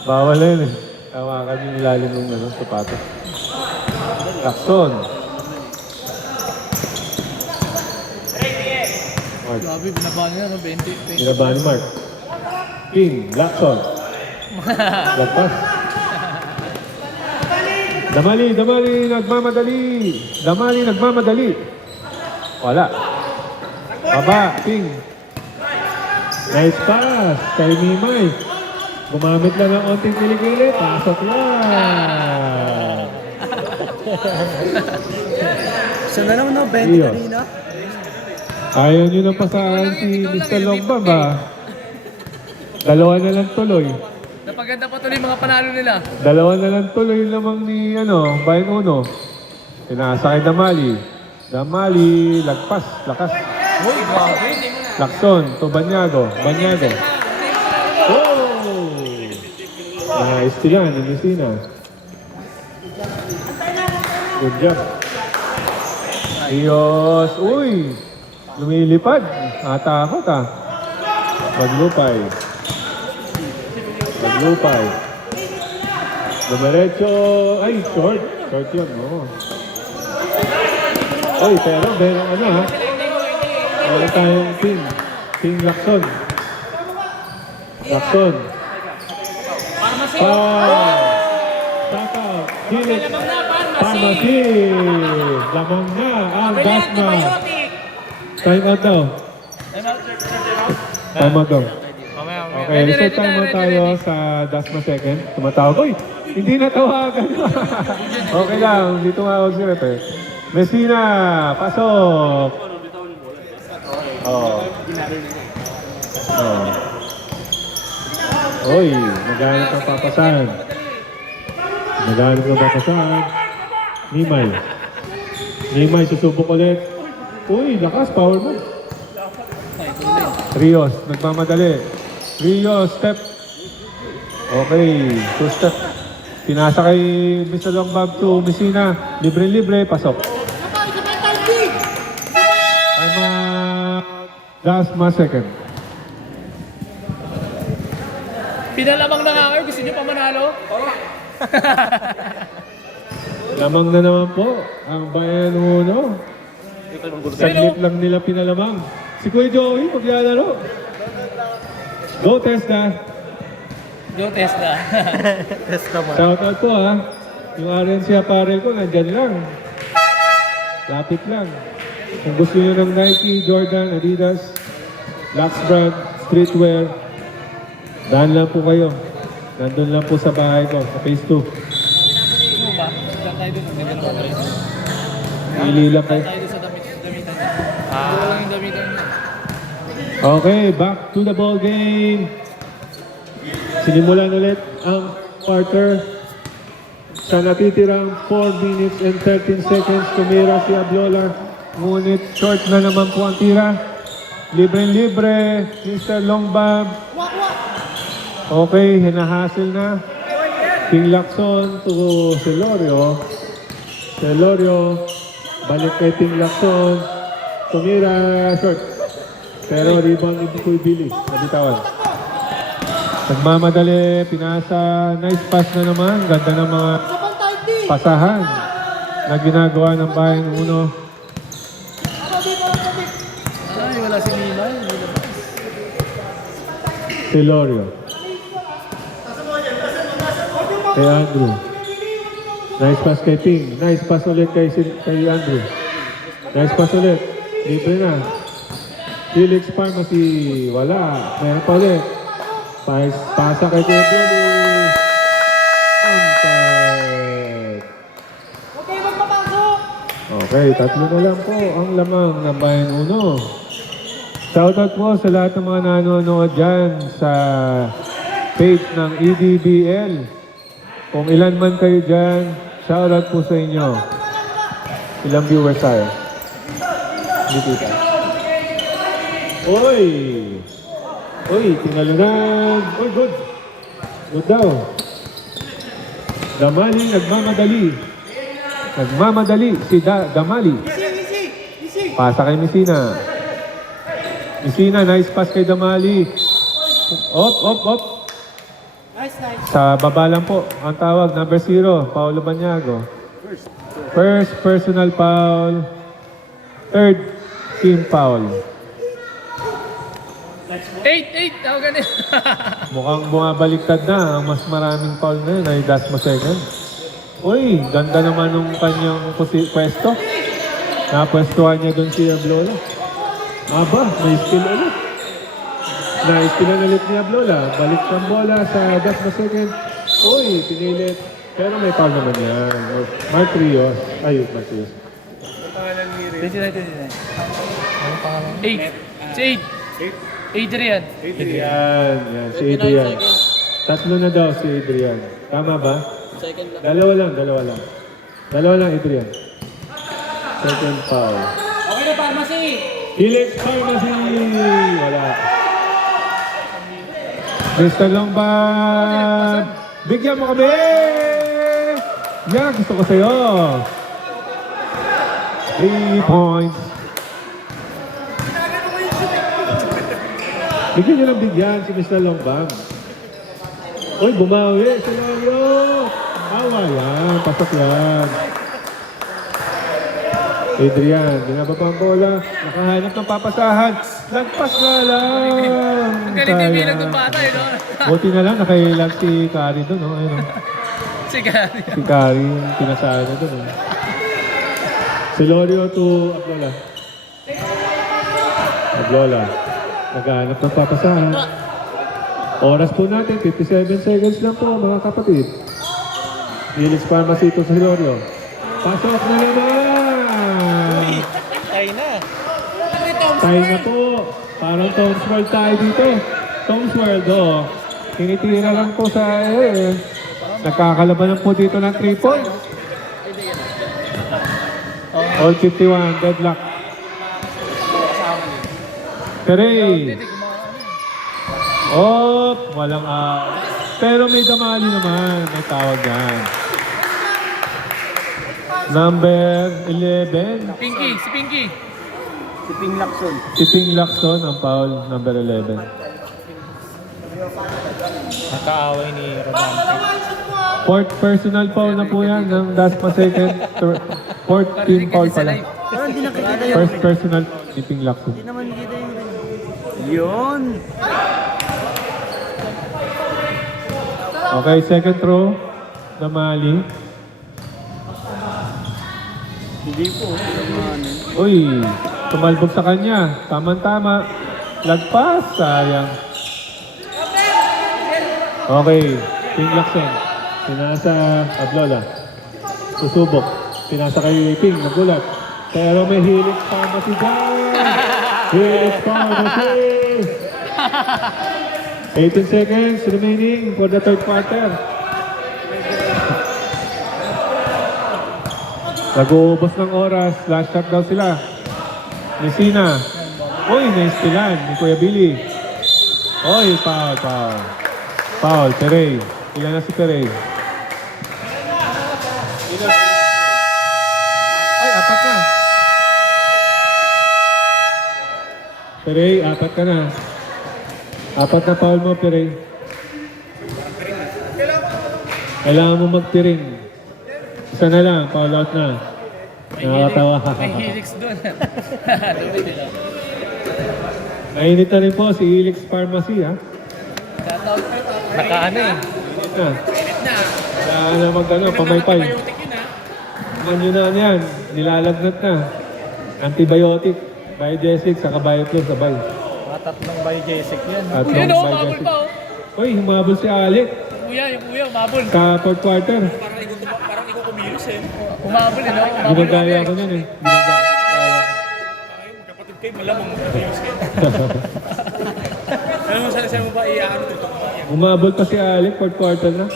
Bawal na yun eh. Tawakan yung ilalim ng sapatos. Lacson. Mark. Grabe, binaba niya, no? 20. Binaba ni Mark. King, Lacson. Lagpas. Damali, nagmamadali. Wala. Baba, King. Nice pass kay Nimay. Gumamit lang ng onting kilikili. Pasok lang. Isa na naman, no? 20 Iyo. kanina. Ayaw nyo nang pasahan si Mr. Longbam ba? Dalawa na lang tuloy. Napaganda pa tuloy mga panalo nila. Dalawa na lang tuloy lamang ni Bayan Uno. Sinasa kay Damali. Damali, lagpas, lakas. Uy, grabe. Lacson to Banyago. Oh! Nice yan, ni Messina. Good job. Ayos. Uy! Lumilipad. Natakot ah. Maglupay. Maglupay. Dumiretso. Ay, short. Short yun, oo. Oy, pero meron ano ha. Meron tayong ping. Ping Lacson. Lacson. Tata. Kilit. Pharmacy. Lamang na ang Dasma. Time out daw. Time out daw. Okay, reset time out tayo sa Dasma second. Tumatawag. Uy, hindi na tawagan. Okay lang, hindi tumawag si Rep eh. Messina, pasok. Oh. Oh. Uy, naghanap ng papasahan. Naghanap ng papasahan. Nimay. Nimay, susubok ulit. Uy, lakas, power mo. Rios, nagmamadali. Rios, step. Okay, two step. Pinasa kay Mr. Longbag to Messina. Libre-libre, pasok. I'm Dasma second. Pinalamang na nga kayo. Gusto nyo pa manalo? Lamang na naman po ang Bayan Uno. Saglit lang nila pinalamang. Si Kuya Joey, maglalaro. Go, Testa. Go test na. Shout out po ha. Yung RNC apparel ko, nandyan lang. Lapit lang. Kung gusto nyo ng Nike, Jordan, Adidas, Lux brand, streetwear, daan lang po kayo. Nandun lang po sa bahay ko, sa phase 2. Ano ba? Diyan tayo doon. Hindi naman tayo. Pili lang kayo. Tayo doon sa damitan niya. Ito lang yung damitan niya. Okay, back to the ball game. Sinimulan ulit ang quarter. Sa natitirang 4 minutes and 13 seconds, tumira si Abiola. Ngunit short na naman po ang tira. Libre-libre, Mr. Longbag. Okay, hinahasil na. King Lacson to Celorio. Celorio, balik kay King Lacson. Tumira, short. Pero rebound hindi ko ibilis. Nabitawan. Nagmamadali, pinasa. Nice pass na naman. Ganda ng mga pasahan na ginagawa ng Bayan Uno. Ay, wala si Nimay. Celorio. Kay Andrew. Nice pass kay Ping. Nice pass ulit kay Andrew. Nice pass ulit. Libre na. Felix Pharmacy. Wala. Meron pa ulit. Pasa kay Kuya Billy. Contact. Okay, tatlo na lang po ang lamang ng Bayan Uno. Shoutout po sa lahat ng mga nanonood dyan sa page ng EDBL. Kung ilan man kayo dyan, shoutout po sa inyo. Ilang viewers tayo? Hindi kita. Oy! Oy, tinalunan! Oy, good! Good daw. Damali, nagmamadali. Nagmamadali si Damali. Pasa kay Messina. Messina, nice pass kay Damali. Op. Sa baba lang po, ang tawag, number 0, Paulo Banyago. First personal foul. Third team foul. 8. Ako ganun. Mukhang bumabaliktad na. Ang mas maraming foul na yun ay Dasma second. Uy, ganda naman nung kanyang pwesto. Napwestuhan niya doon si Ablola. Aba, may skill ulit. Na-skillan ulit ni Ablola. Balik ng bola sa Dasma second. Uy, pinilit. Pero may foul naman yan. Mark Rios. Ayun, Mark Rios. 29. 8. Si 8. Adrian. Adrian. Yan, si Adrian. Tatlo na daw si Adrian. Tama ba? Dalawa lang. Dalawa lang, Adrian. Second foul. Okay na, Pharmacy. Felix Pharmacy! Wala. Mr. Longbag! Bigyan mo kami! Yan, gusto ko sa'yo. 3 points. Bigyan nyo ng bigyan si Mr. Longbang. Uy, bumawi. Silorio. Yan. Pasok yan. Adrian, binababa ang bola. Nakahanap ng papasahan. Lagpas na lang. Ang galing din bilang Sayang. ng bata, eh, no? Buti na lang, nakailag si Kari doon. No? Ayun, no? Si Gary. Si Kari yung pinasahan na doon. No? Silorio to Ablola. Ablola. Naghahanap ng papasahan. Oras po natin, 57 seconds lang po mga kapatid. Nilis Pharmacy to Silorio. Pasok na naman! Tayo na po. Parang Tom's World tayo dito. Tom's World, oh. Tinitira lang po sa Nagkakalabanan po dito ng 3 points. All 51, deadlock. Peray. Oh, walang pero may damali naman. May tawag yan. Number 11. Pinky, si Pinky. Si Ping Lacson. Si Ping Lacson ang foul, number 11. Nakaaway ni Rodante. Fourth personal foul na po yan ng Dasma second. Fourth team foul pala. Parang hindi nakikita yun. First personal ni Ping Lacson. Hindi naman nakikita yun. Yun. Okay, second throw. Damali. Hindi po. Uy, tumalbog sa kanya. Tama-tama. Lagpas. Sayang. Okay, Ping Lacson. Pinasa Ablola. Susubok. Pinasa kay Ping. Nagulat. Pero may Helix Pharmacy dyan. Helix Pharmacy. 18 seconds remaining for the third quarter. Nag-uubos ng oras. Last shot daw sila. Messina. Uy, na-istilan ni Kuya Billy. Uy, foul. Foul, Peray. Ilan na si Peray? Ay, apat na. Peray, apat ka na. Apat na foul mo, Peray. Kailangan mo magpiring. Isa na lang, foul out na. Nakakatawa. May helix doon. Mainit na rin po si Helix Pharmacy, ha? Nakaano eh. Mainit na. Kaya pamaypay. Ano na yan, nilalagnat na. Antibiotic, Biogesic, saka Bioplus sabay. Mga tatlong biogesic yan. Tatlong Yun, oh, umabol Biogesic. pa, oh. Uy, humabol si Alec Yung kuya, umabol. sa fourth quarter. Umabol, no? Umabol. Ginagaya ko nun eh. Ginagaya. Kapatid kayo, malamang mag-use kayo. Alam mo, saan mo ba i-ano ito? Umabol pa si Alec, fourth quarter na.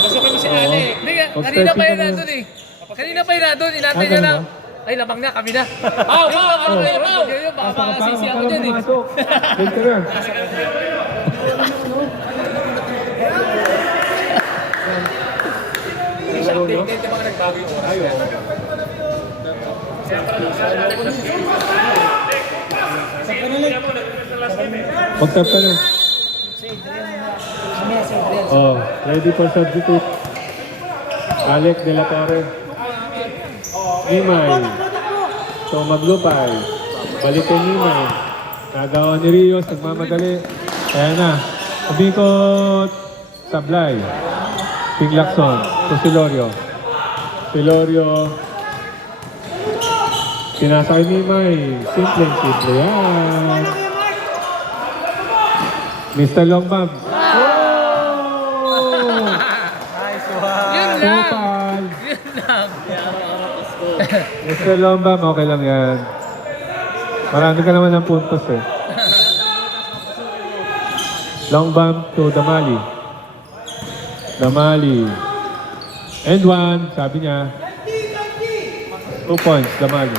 Pasukin mo si Alec. Hindi nga, kanina pa yun nandun eh. Kanina pa yun nandun, inatay niya ganun na. ba? Ay, labang na, kami na. Pau! Baka makasisi ako dyan eh. Pumasok. Dito na. Hindi ba nagbago yung oras? Mag-tap ka na. Oh, ready for substitute. Alec De La Torre. Nimay. So maglupay. Balik kay Nimay. Nagawa ni Rios, nagmamadali. Kaya na. Umikot. Sablay. Ping Lacson. To Silorio. Silorio. Pinasa kay Nimay. Simple yan. Mr. Longbang. Oh! Yun lang. Total. Yun lang. Mr. Longbang, okay lang yan. Marami ka naman ng puntos eh. Longbang to Damali. Damali. And one, sabi niya. 2 points, Damali.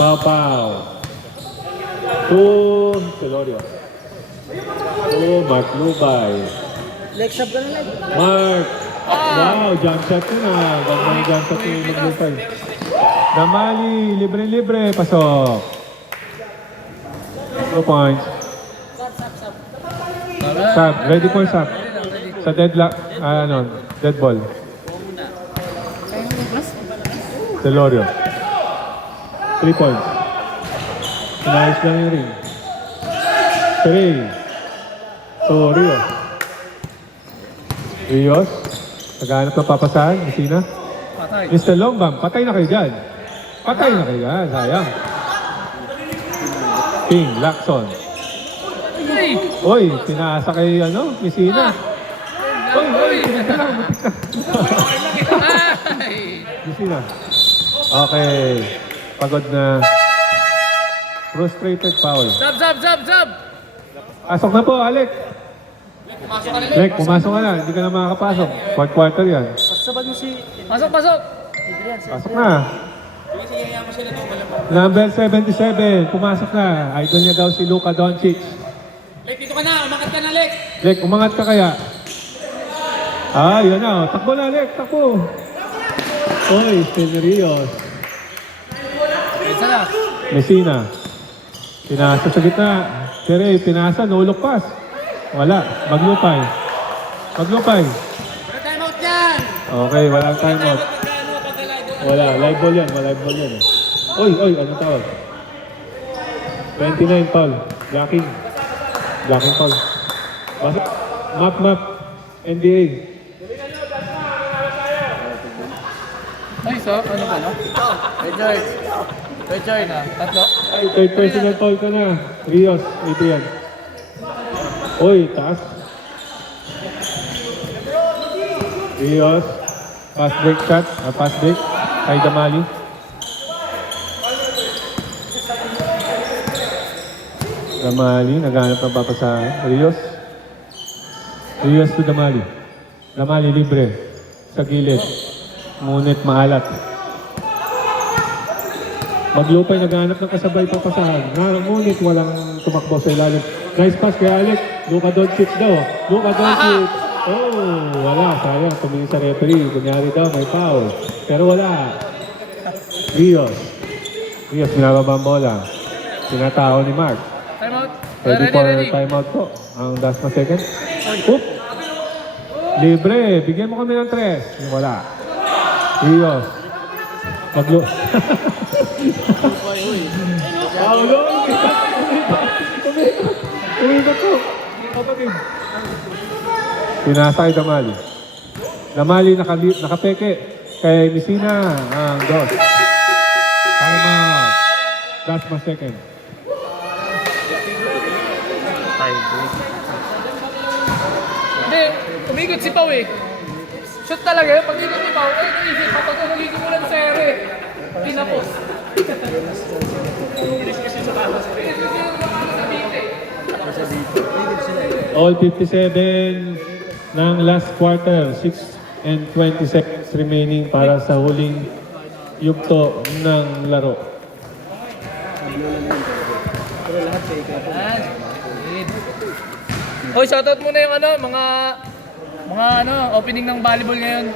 Pau. To Celorio. To Mark Lubay. Legs up ka na lang. Mark! Wow, jump shot ko na. Ganda yung jump shot ni Maglupay. Damali, libre-libre, pasok. 2 points. Sub, ready for sub. Sa dead ball. Delorio. 3 points. Inayos lang yung ring. 3. So, Rios. Naghahanap ng papasahan. Messina. Patay. Mr. Longbam, patay na kayo dyan. Patay na kayo dyan. Sayang. King, Lacson. Ay! Oy, pinaasa kay Messina. Oy, teka lang, matik na. Ay! Messina. Okay. Pagod na. Frustrated foul. Sab! Pasok na po, Alec. Alec, pumasok ka na. Hindi ka na makakapasok. Fourth quarter yan. Pasabad mo si... Pasok! Pasok na. Number 77, pumasok na. Idol niya daw si Luka Doncic. Lek, dito ka na! Umangat ka na, Lek! Lek, umangat ka kaya? Yun na. Takbo na, Lek. Takbo. Oy, Rios. Isa na! Messina. Pinasa sa gitna. Tere, pinasa, no-look pass. Wala. Maglupay. Timeout yan! Okay, walang timeout. Wala. Live ball yan. Oy, anong tawag? 29 foul. Blocking foul. Map. NBA. Ay, so, ano ka, no? Red Joy na. Tatlo. Ay, third personal foul ka na. Rios, ito yan. Oy, taas. Rios. Fast break shot. Fast break. Kay Damali. Naghanap ng papasahan. Rios to Damali. Damali libre. Sa gilid. Ngunit maalat. Maglupay, naghanap ng kasabay papasahan. Ngunit walang tumakbo sa ilalim. Nice pass kay Alec. Luka Doncic daw. Wala. Sayang. Tumingin sa referee. Kunyari daw, may foul. Pero wala. Rios, binababa ang bola. Tinatao ni Mark. Timeout. Ready for timeout po. Ang last na second. Oop! Libre. Bigyan mo kami ng 3. Wala. Rios. Umigot ko. Kapatid. Pinasa kay Damali. Damali nakapeke. Kay Messina ang dos. Time out. That's my second. Hindi, umikot si Pau eh. Shoot talaga yun. Pag ikot si Pau, naisip pa pag nagiging mula sa ere. Pinapos. All 57 ng last quarter. 6 and 20 seconds remaining para sa huling yugto ng laro. Hoy, shoutout muna yung mga opening ng volleyball ngayon.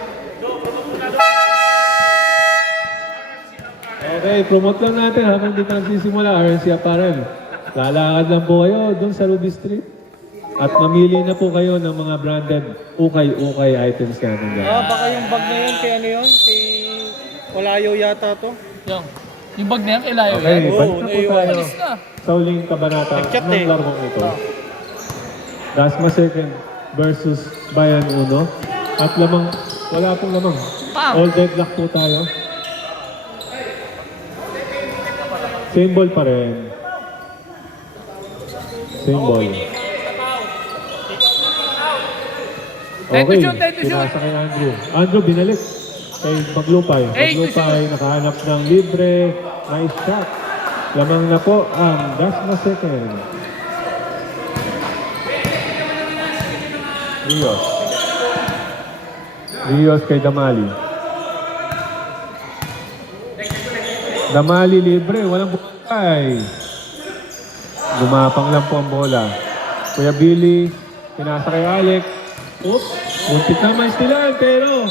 Okay, promote lang natin habang dito nagsisimula. RNC Apparel. Lalakad lang po kayo doon sa Ruby Street. At mamili na po kayo ng mga branded ukay-ukay items natin dyan. Baka yung bag na yun, kay ano yun? Kay... Walayo yata to. Yung bag na yan, kailayo Okay, yan. balik na po tayo Alis na. sa huling kabanata Nag-chat ng eh. larong ito. Dasma second versus Bayan Uno. At wala pong lamang. All deadlock po tayo. Same ball pa rin. Same ball. Okay, Time to shoot. pinasa kay Andrew. Andrew, binalik. Kay Maglupay. Maglupay, nakahanap ng libre. Nice shot. Lamang na po ang Dasma second. Rios kay Damali. Damali libre, walang bukay. Lumapang lang po ang bola. Kuya Billy, pinasa kay Alex. Oops, muntik na maistilan pero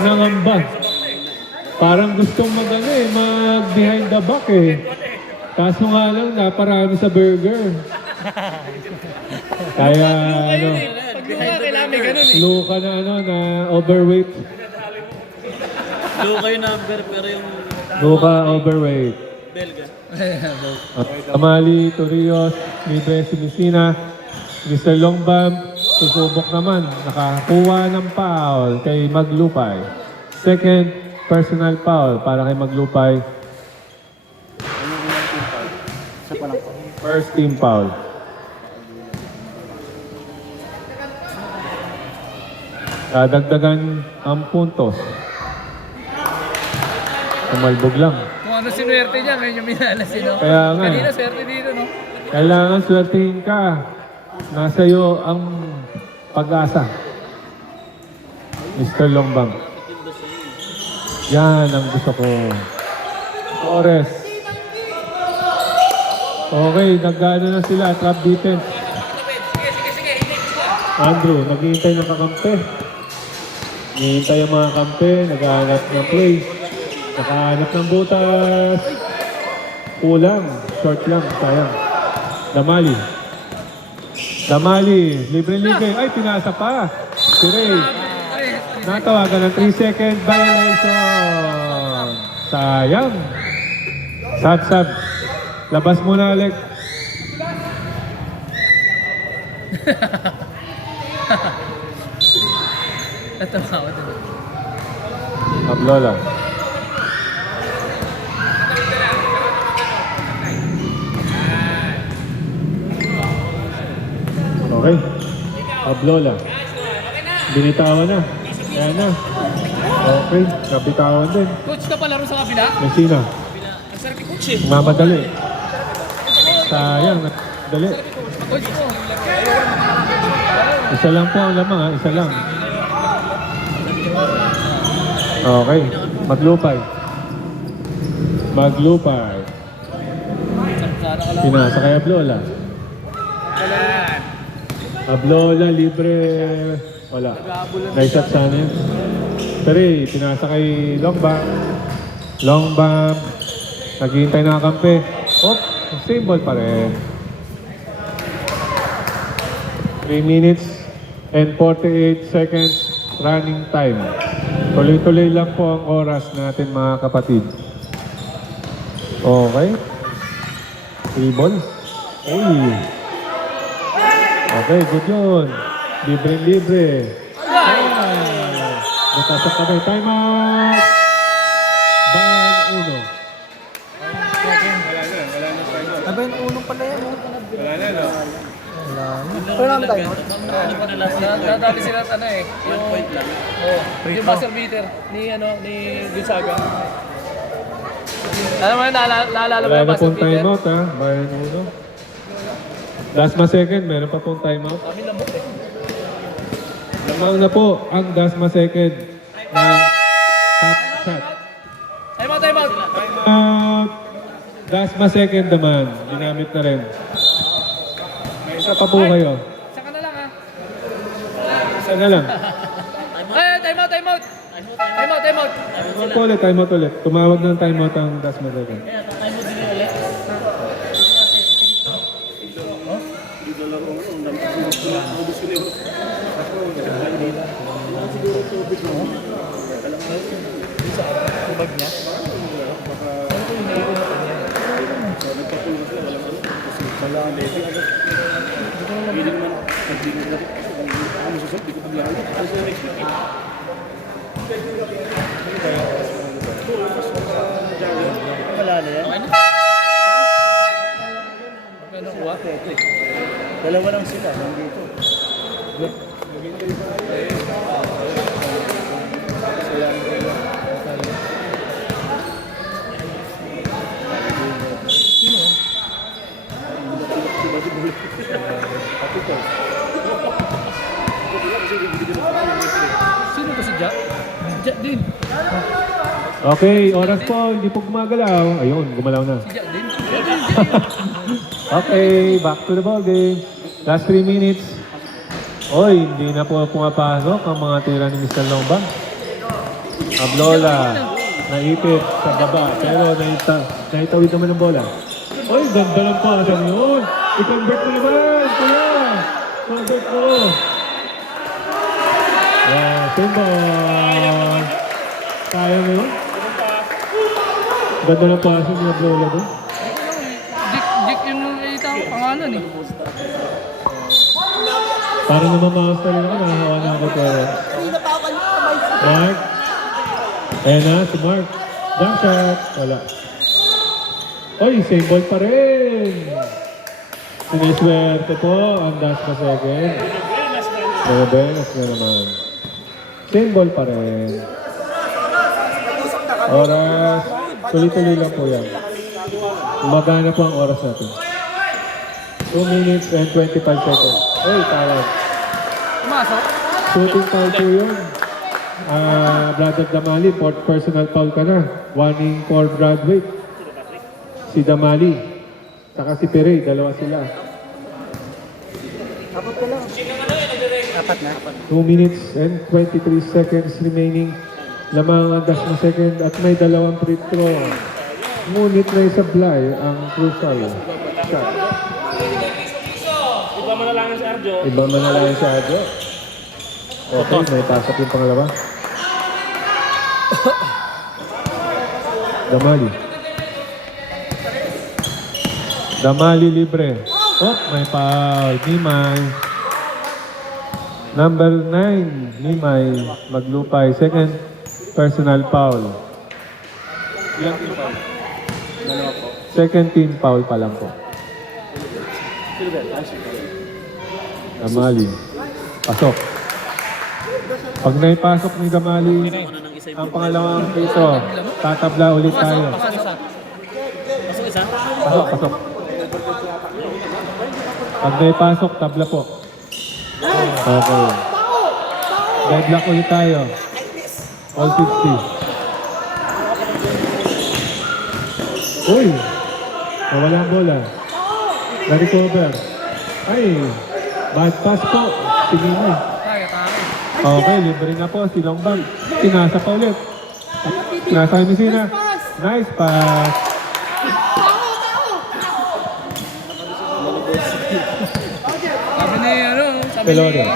nangamba. Parang gustong mag behind the back eh. Kaso nga lang, naparami sa burger. Kaya, ano, Pag luka, kailangan may ganun eh. Luka na, ano, na overweight. Luka yung number, pero yung Luka overweight. Belga. Amali, Torrijos, Libre, Sinisina, Mr. Longbam, susubok naman, nakakuha ng foul kay Maglupay. Second personal foul para kay Maglupay. First team foul. Dadagdagan ang puntos. Tumalbog lang. Kung ano sinuwerte niya, ngayon yung minalas eh, no? Kaya nga eh. Kanina, swerte dito, no? Kailangan swertihin ka. Nasa iyo ang pag-asa. Mr. Longbang. Yan ang gusto ko. Torres. Okay, nag-ano na sila. Trap defense. Andrew, naghihintay ng kakampi. Naghihintay ang mga kampi. Naghahanap ng play. Nakahanap ng butas. Kulang. Short lang. Sayang. Damali. Damali. Libre-libre. Ay, pinasa pa. Si Ray. Natawagan ng 3-second violation. Sayang. Sab-sab. Labas muna, Alec. Natawa ako dun. Ablola. Okay. Ablola. Binitawan na. Ayan na. Okay. Nabitawan din. Coach ka palaro sa kabila? Messina. Ang sarap yung coach eh. Mamadali. Sayang. Dali. Coach mo. Isa lang po ang lamang ha. Isa lang. Okay. Maglupay. Maglupay. Sana ka lang. Pinasa kay Ablola. Ablola, libre. Wala. Naisat sana yun. Tari, pinasa kay Longbam. Longbam. Naghihintay na kampi. Oh, same ball pa rin. 3 minutes and 48 seconds running time. Tuloy-tuloy lang po ang oras natin mga kapatid. Okay. 3 balls. Uy. Okay, good yun. Libre-libre. Natasok kami. Time out! Bayan 1. Aba yung unong pala yan, oh. Wala na, no? Pero naman tayo. Nadali sila sa ano eh. Yung point lang. Oh, yung buzzer beater ni Gonzaga. Alam mo yun, naalala mo Wala yung na buzzer pong beater? timeout ha. Bayan 1. Dasma second, meron pa pong timeout. Kami lamok eh. Lamang na po ang Dasma second ng top shot. Time out, time out. Timeout! Dasma second naman. Ginamit na rin. May isa pa po kayo. Saka na lang ha. Isa na lang. Ay, time out, time out. Time out, time out. Timeout ulit. Tumawag ng timeout ang Dasma second. Bag niya. Wala na yan. Ano kuha? Dalawa lang sila, nandito. Sino to si Jack? Jack din. Okay, oras po. Hindi po gumagalaw. Ayun, gumalaw na. Si Jack din. Okay, back to the ball game. Last 3 minutes. Oy, hindi na po pumapasok ang mga tira ni Mr. Longbang. Ablola, naipit sa baba, pero naitawid naman ng bola. Oy, ganda ng pasan yun. I-convert mo naman, kuya. Convert mo. Simbol. Kaya mo yun? Ganda ng pasan niya, Lola doon. Dick yung nakita ko pangalan eh. Parang namamakas na rin ako, nakahawa na ako pero. Mark. Ayan na, si Mark. Jump shot. Wala. Oy, same ball pa rin. Siniswerte po ang dash pa second. Benes na naman. Same ball pa rin. Oras. Tuloy-tuloy lang po yan. Magana po ang oras natin. 2 minutes and 25 seconds. Oy, tawag. Pumasok? Shooting foul po yun. Brother Damali, fourth personal foul ka na. Warning for Bradwick. Si Damali. Saka si Perey, dalawa sila. 2 minutes and 23 seconds remaining. Lamang ang dash na second at may dalawang free throw. Ngunit na isablay ang crucial shot. Iba mo na lang si Arjo. Iba man na lang sa Adjo. Okay, may pasok yung pangalawa. Damali. Damali libre. Oh, may foul. Nimay. Number 9, Nimay. Maglupay. Second personal foul. Ilang team foul? Dalawa po. Second team foul pa lang po. Damali. Pasok. Pag naipasok ni Damali, ang pangalawang dito, tatabla ulit tayo. Pasok isa. Pasok, pasok. Pag naipasok, tabla po. Okay. Deadlock ulit tayo. All 50. Uy! Nawala ang bola. Na-recover. Ay! Bad pass po. Sige na. Okay, libre na po si Longbang. Pinasa pa ulit. Pinasa kay Messina. Nice pass. Sabi ni ano, Pelorio.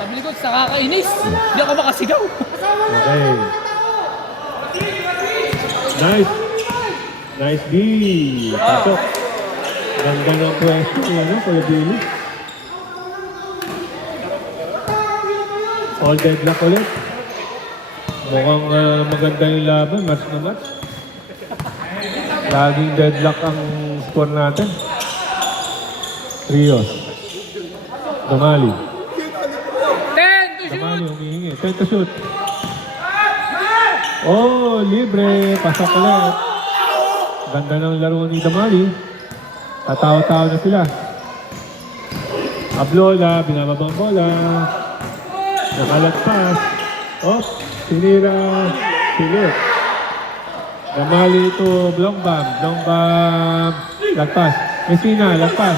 sabi ni Coach, nakakainis. Hindi ako makasigaw. Okay. Nice. Nice D. Pasok. Ganda ng pwesto ni ano, Kuya Billy. All deadlock ulit. Mukhang maganda yung laban, match na match. Laging deadlock ang score natin. Rios. Damali. 10 to shoot. Damali, humihingi. 10 to shoot. Oh, libre. Pasok ulit. Ganda ng laro ni Damali. Tatawa-tawa na sila. Ablola, binababang bola. Nakalagpas. Oh, sinira. Silit. Damali to Blongbam. Blongbam. Lagpas. Messina, lagpas.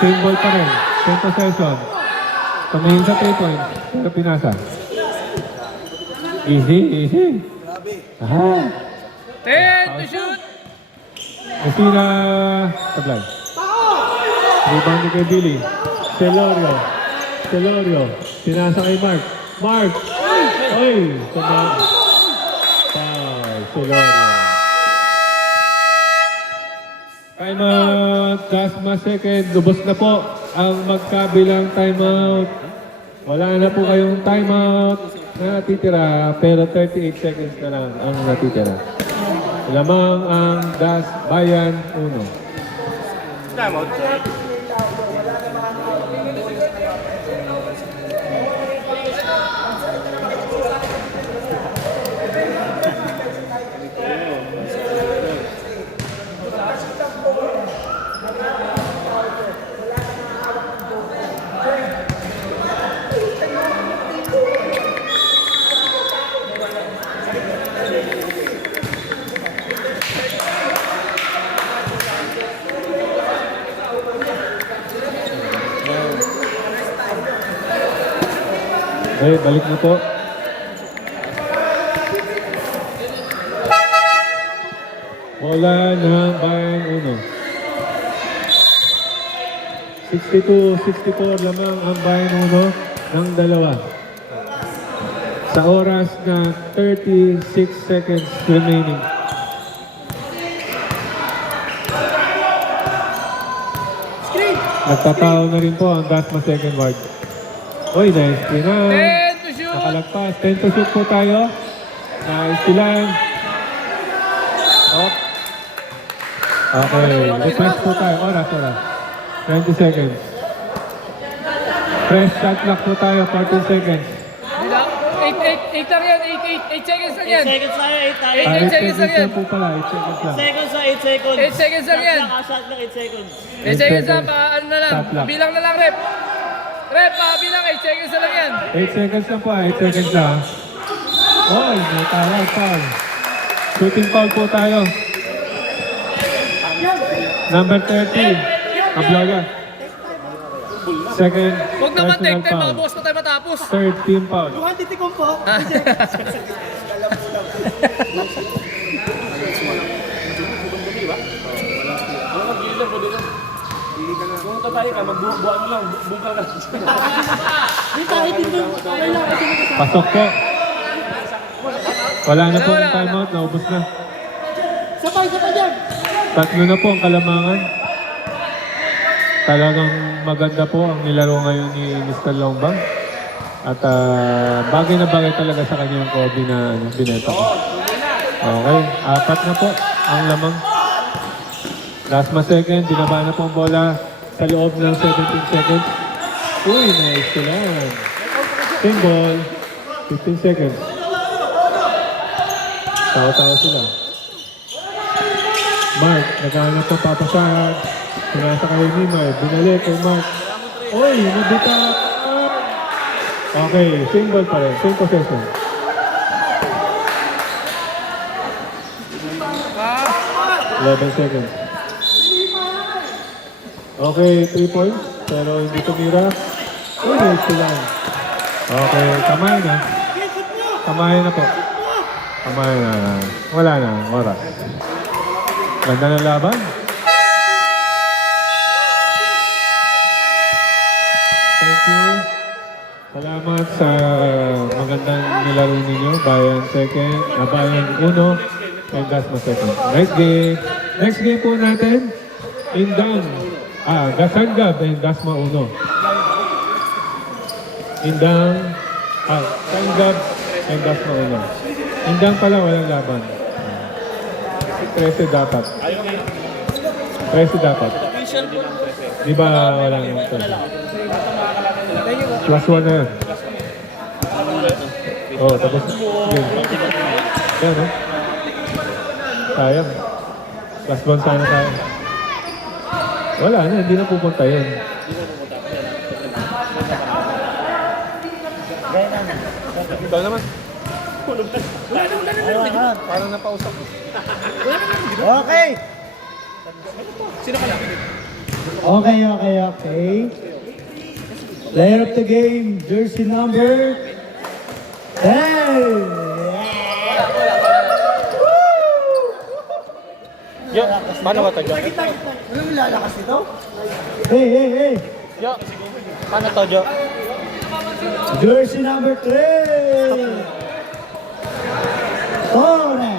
Same ball pa rin. 10 possession. Tumingin sa 3 points. Pero pinasa. Easy, easy. Ah. 10 to shoot. Messina. Sablay. Rebound ni kay Billy. Celorio. Celorio. Pinasa kay Mark. Mark! Oy! Foul. Celorio. Timeout. Dasma second. Lubos na po ang magkabilang timeout. Wala na po kayong timeout na natitira. Pero 38 seconds na lang ang natitira. Lamang ang Das Bayan 1. Time out. Okay, balik na po. Bola ng Bayan 1. 62-64 lamang ang Bayan 1 ng dalawa. Sa oras na 36 seconds remaining. Nagtatao na rin po ang Dasma second ward. Uy, nice screen na. 10 to shoot. Nakalagpas. 10 to shoot po tayo. Nice silan. Up. Okay, request po tayo. Oras. 20 seconds. Press shot clock po tayo. 14 seconds. 8 lang yan, 8 seconds lang yan. 8 seconds tayo, 8 tayo. 8 seconds seconds lang yan. lang po pala. 8 seconds lang. 8 seconds na, 8 seconds. 8 seconds lang yan. Shot lang, 8 seconds. 8 seconds lang, ano na lang, Stop clock. bilang na lang, rep. Rep, bilang, 8 seconds na lang yan. 8 seconds lang po. 8 seconds lang. Oy, may tawag. Foul. Shooting foul po tayo. Number 30. Kablaga. Second Huwag naman personal take time, foul. mga boss pa tayo matapos. Third team foul. Bukan titikong po. Pumunta tayo ka, magbubuan mo lang, bungkal ka. Di tayo din doon. Wala kasi Pasok po. Wala na po ang timeout. Naubos na. Sapay dyan. Tatlo na po ang kalamangan. Talagang maganda po ang nilaro ngayon ni Mr. Longbang. At bagay na bagay talaga sa kanya yung Kobe na binenta ko. Okay, 4 na po ang lamang. Last ma second, binaba na po ang bola sa loob ng 17 seconds. Uy, nice sila. Same ball, 15 seconds. Tawa-tawa sila. Mark, naghahanap po papasahan. Pinasa kay Neymar, binalik kay Mark. Uy, nabita. Okay, same ball pa rin, same possession. Ah, 11 seconds. Okay, 3 points, pero hindi tumira. Uy, nice sila. Okay, kamay na. Kamay na po. Kamay na. Wala na, oras. Ganda ng laban. Thank you. Salamat sa magandang nilaro ninyo. Bayan second, Bayan 1, and Dasma second. Next game. Next game po natin, Indang. Gasangab and Dasma 1. Indang, Sanggab and Dasma 1. Indang pala walang laban. 13 dapat. 13 dapat. Di ba walang plus 1 na yan. Oh, tapos yun. Yan, no? Sayang. Plus 1 sana tayo. Wala na, hindi na pupunta yun. Ikaw naman. Parang napausap mo. Okay. Okay. Player of the game, jersey number 10. Yo, paano ba ito, Jo? Ano lalakas ito? Hey. Yo, paano to, Jo? Jersey number 3. Torres.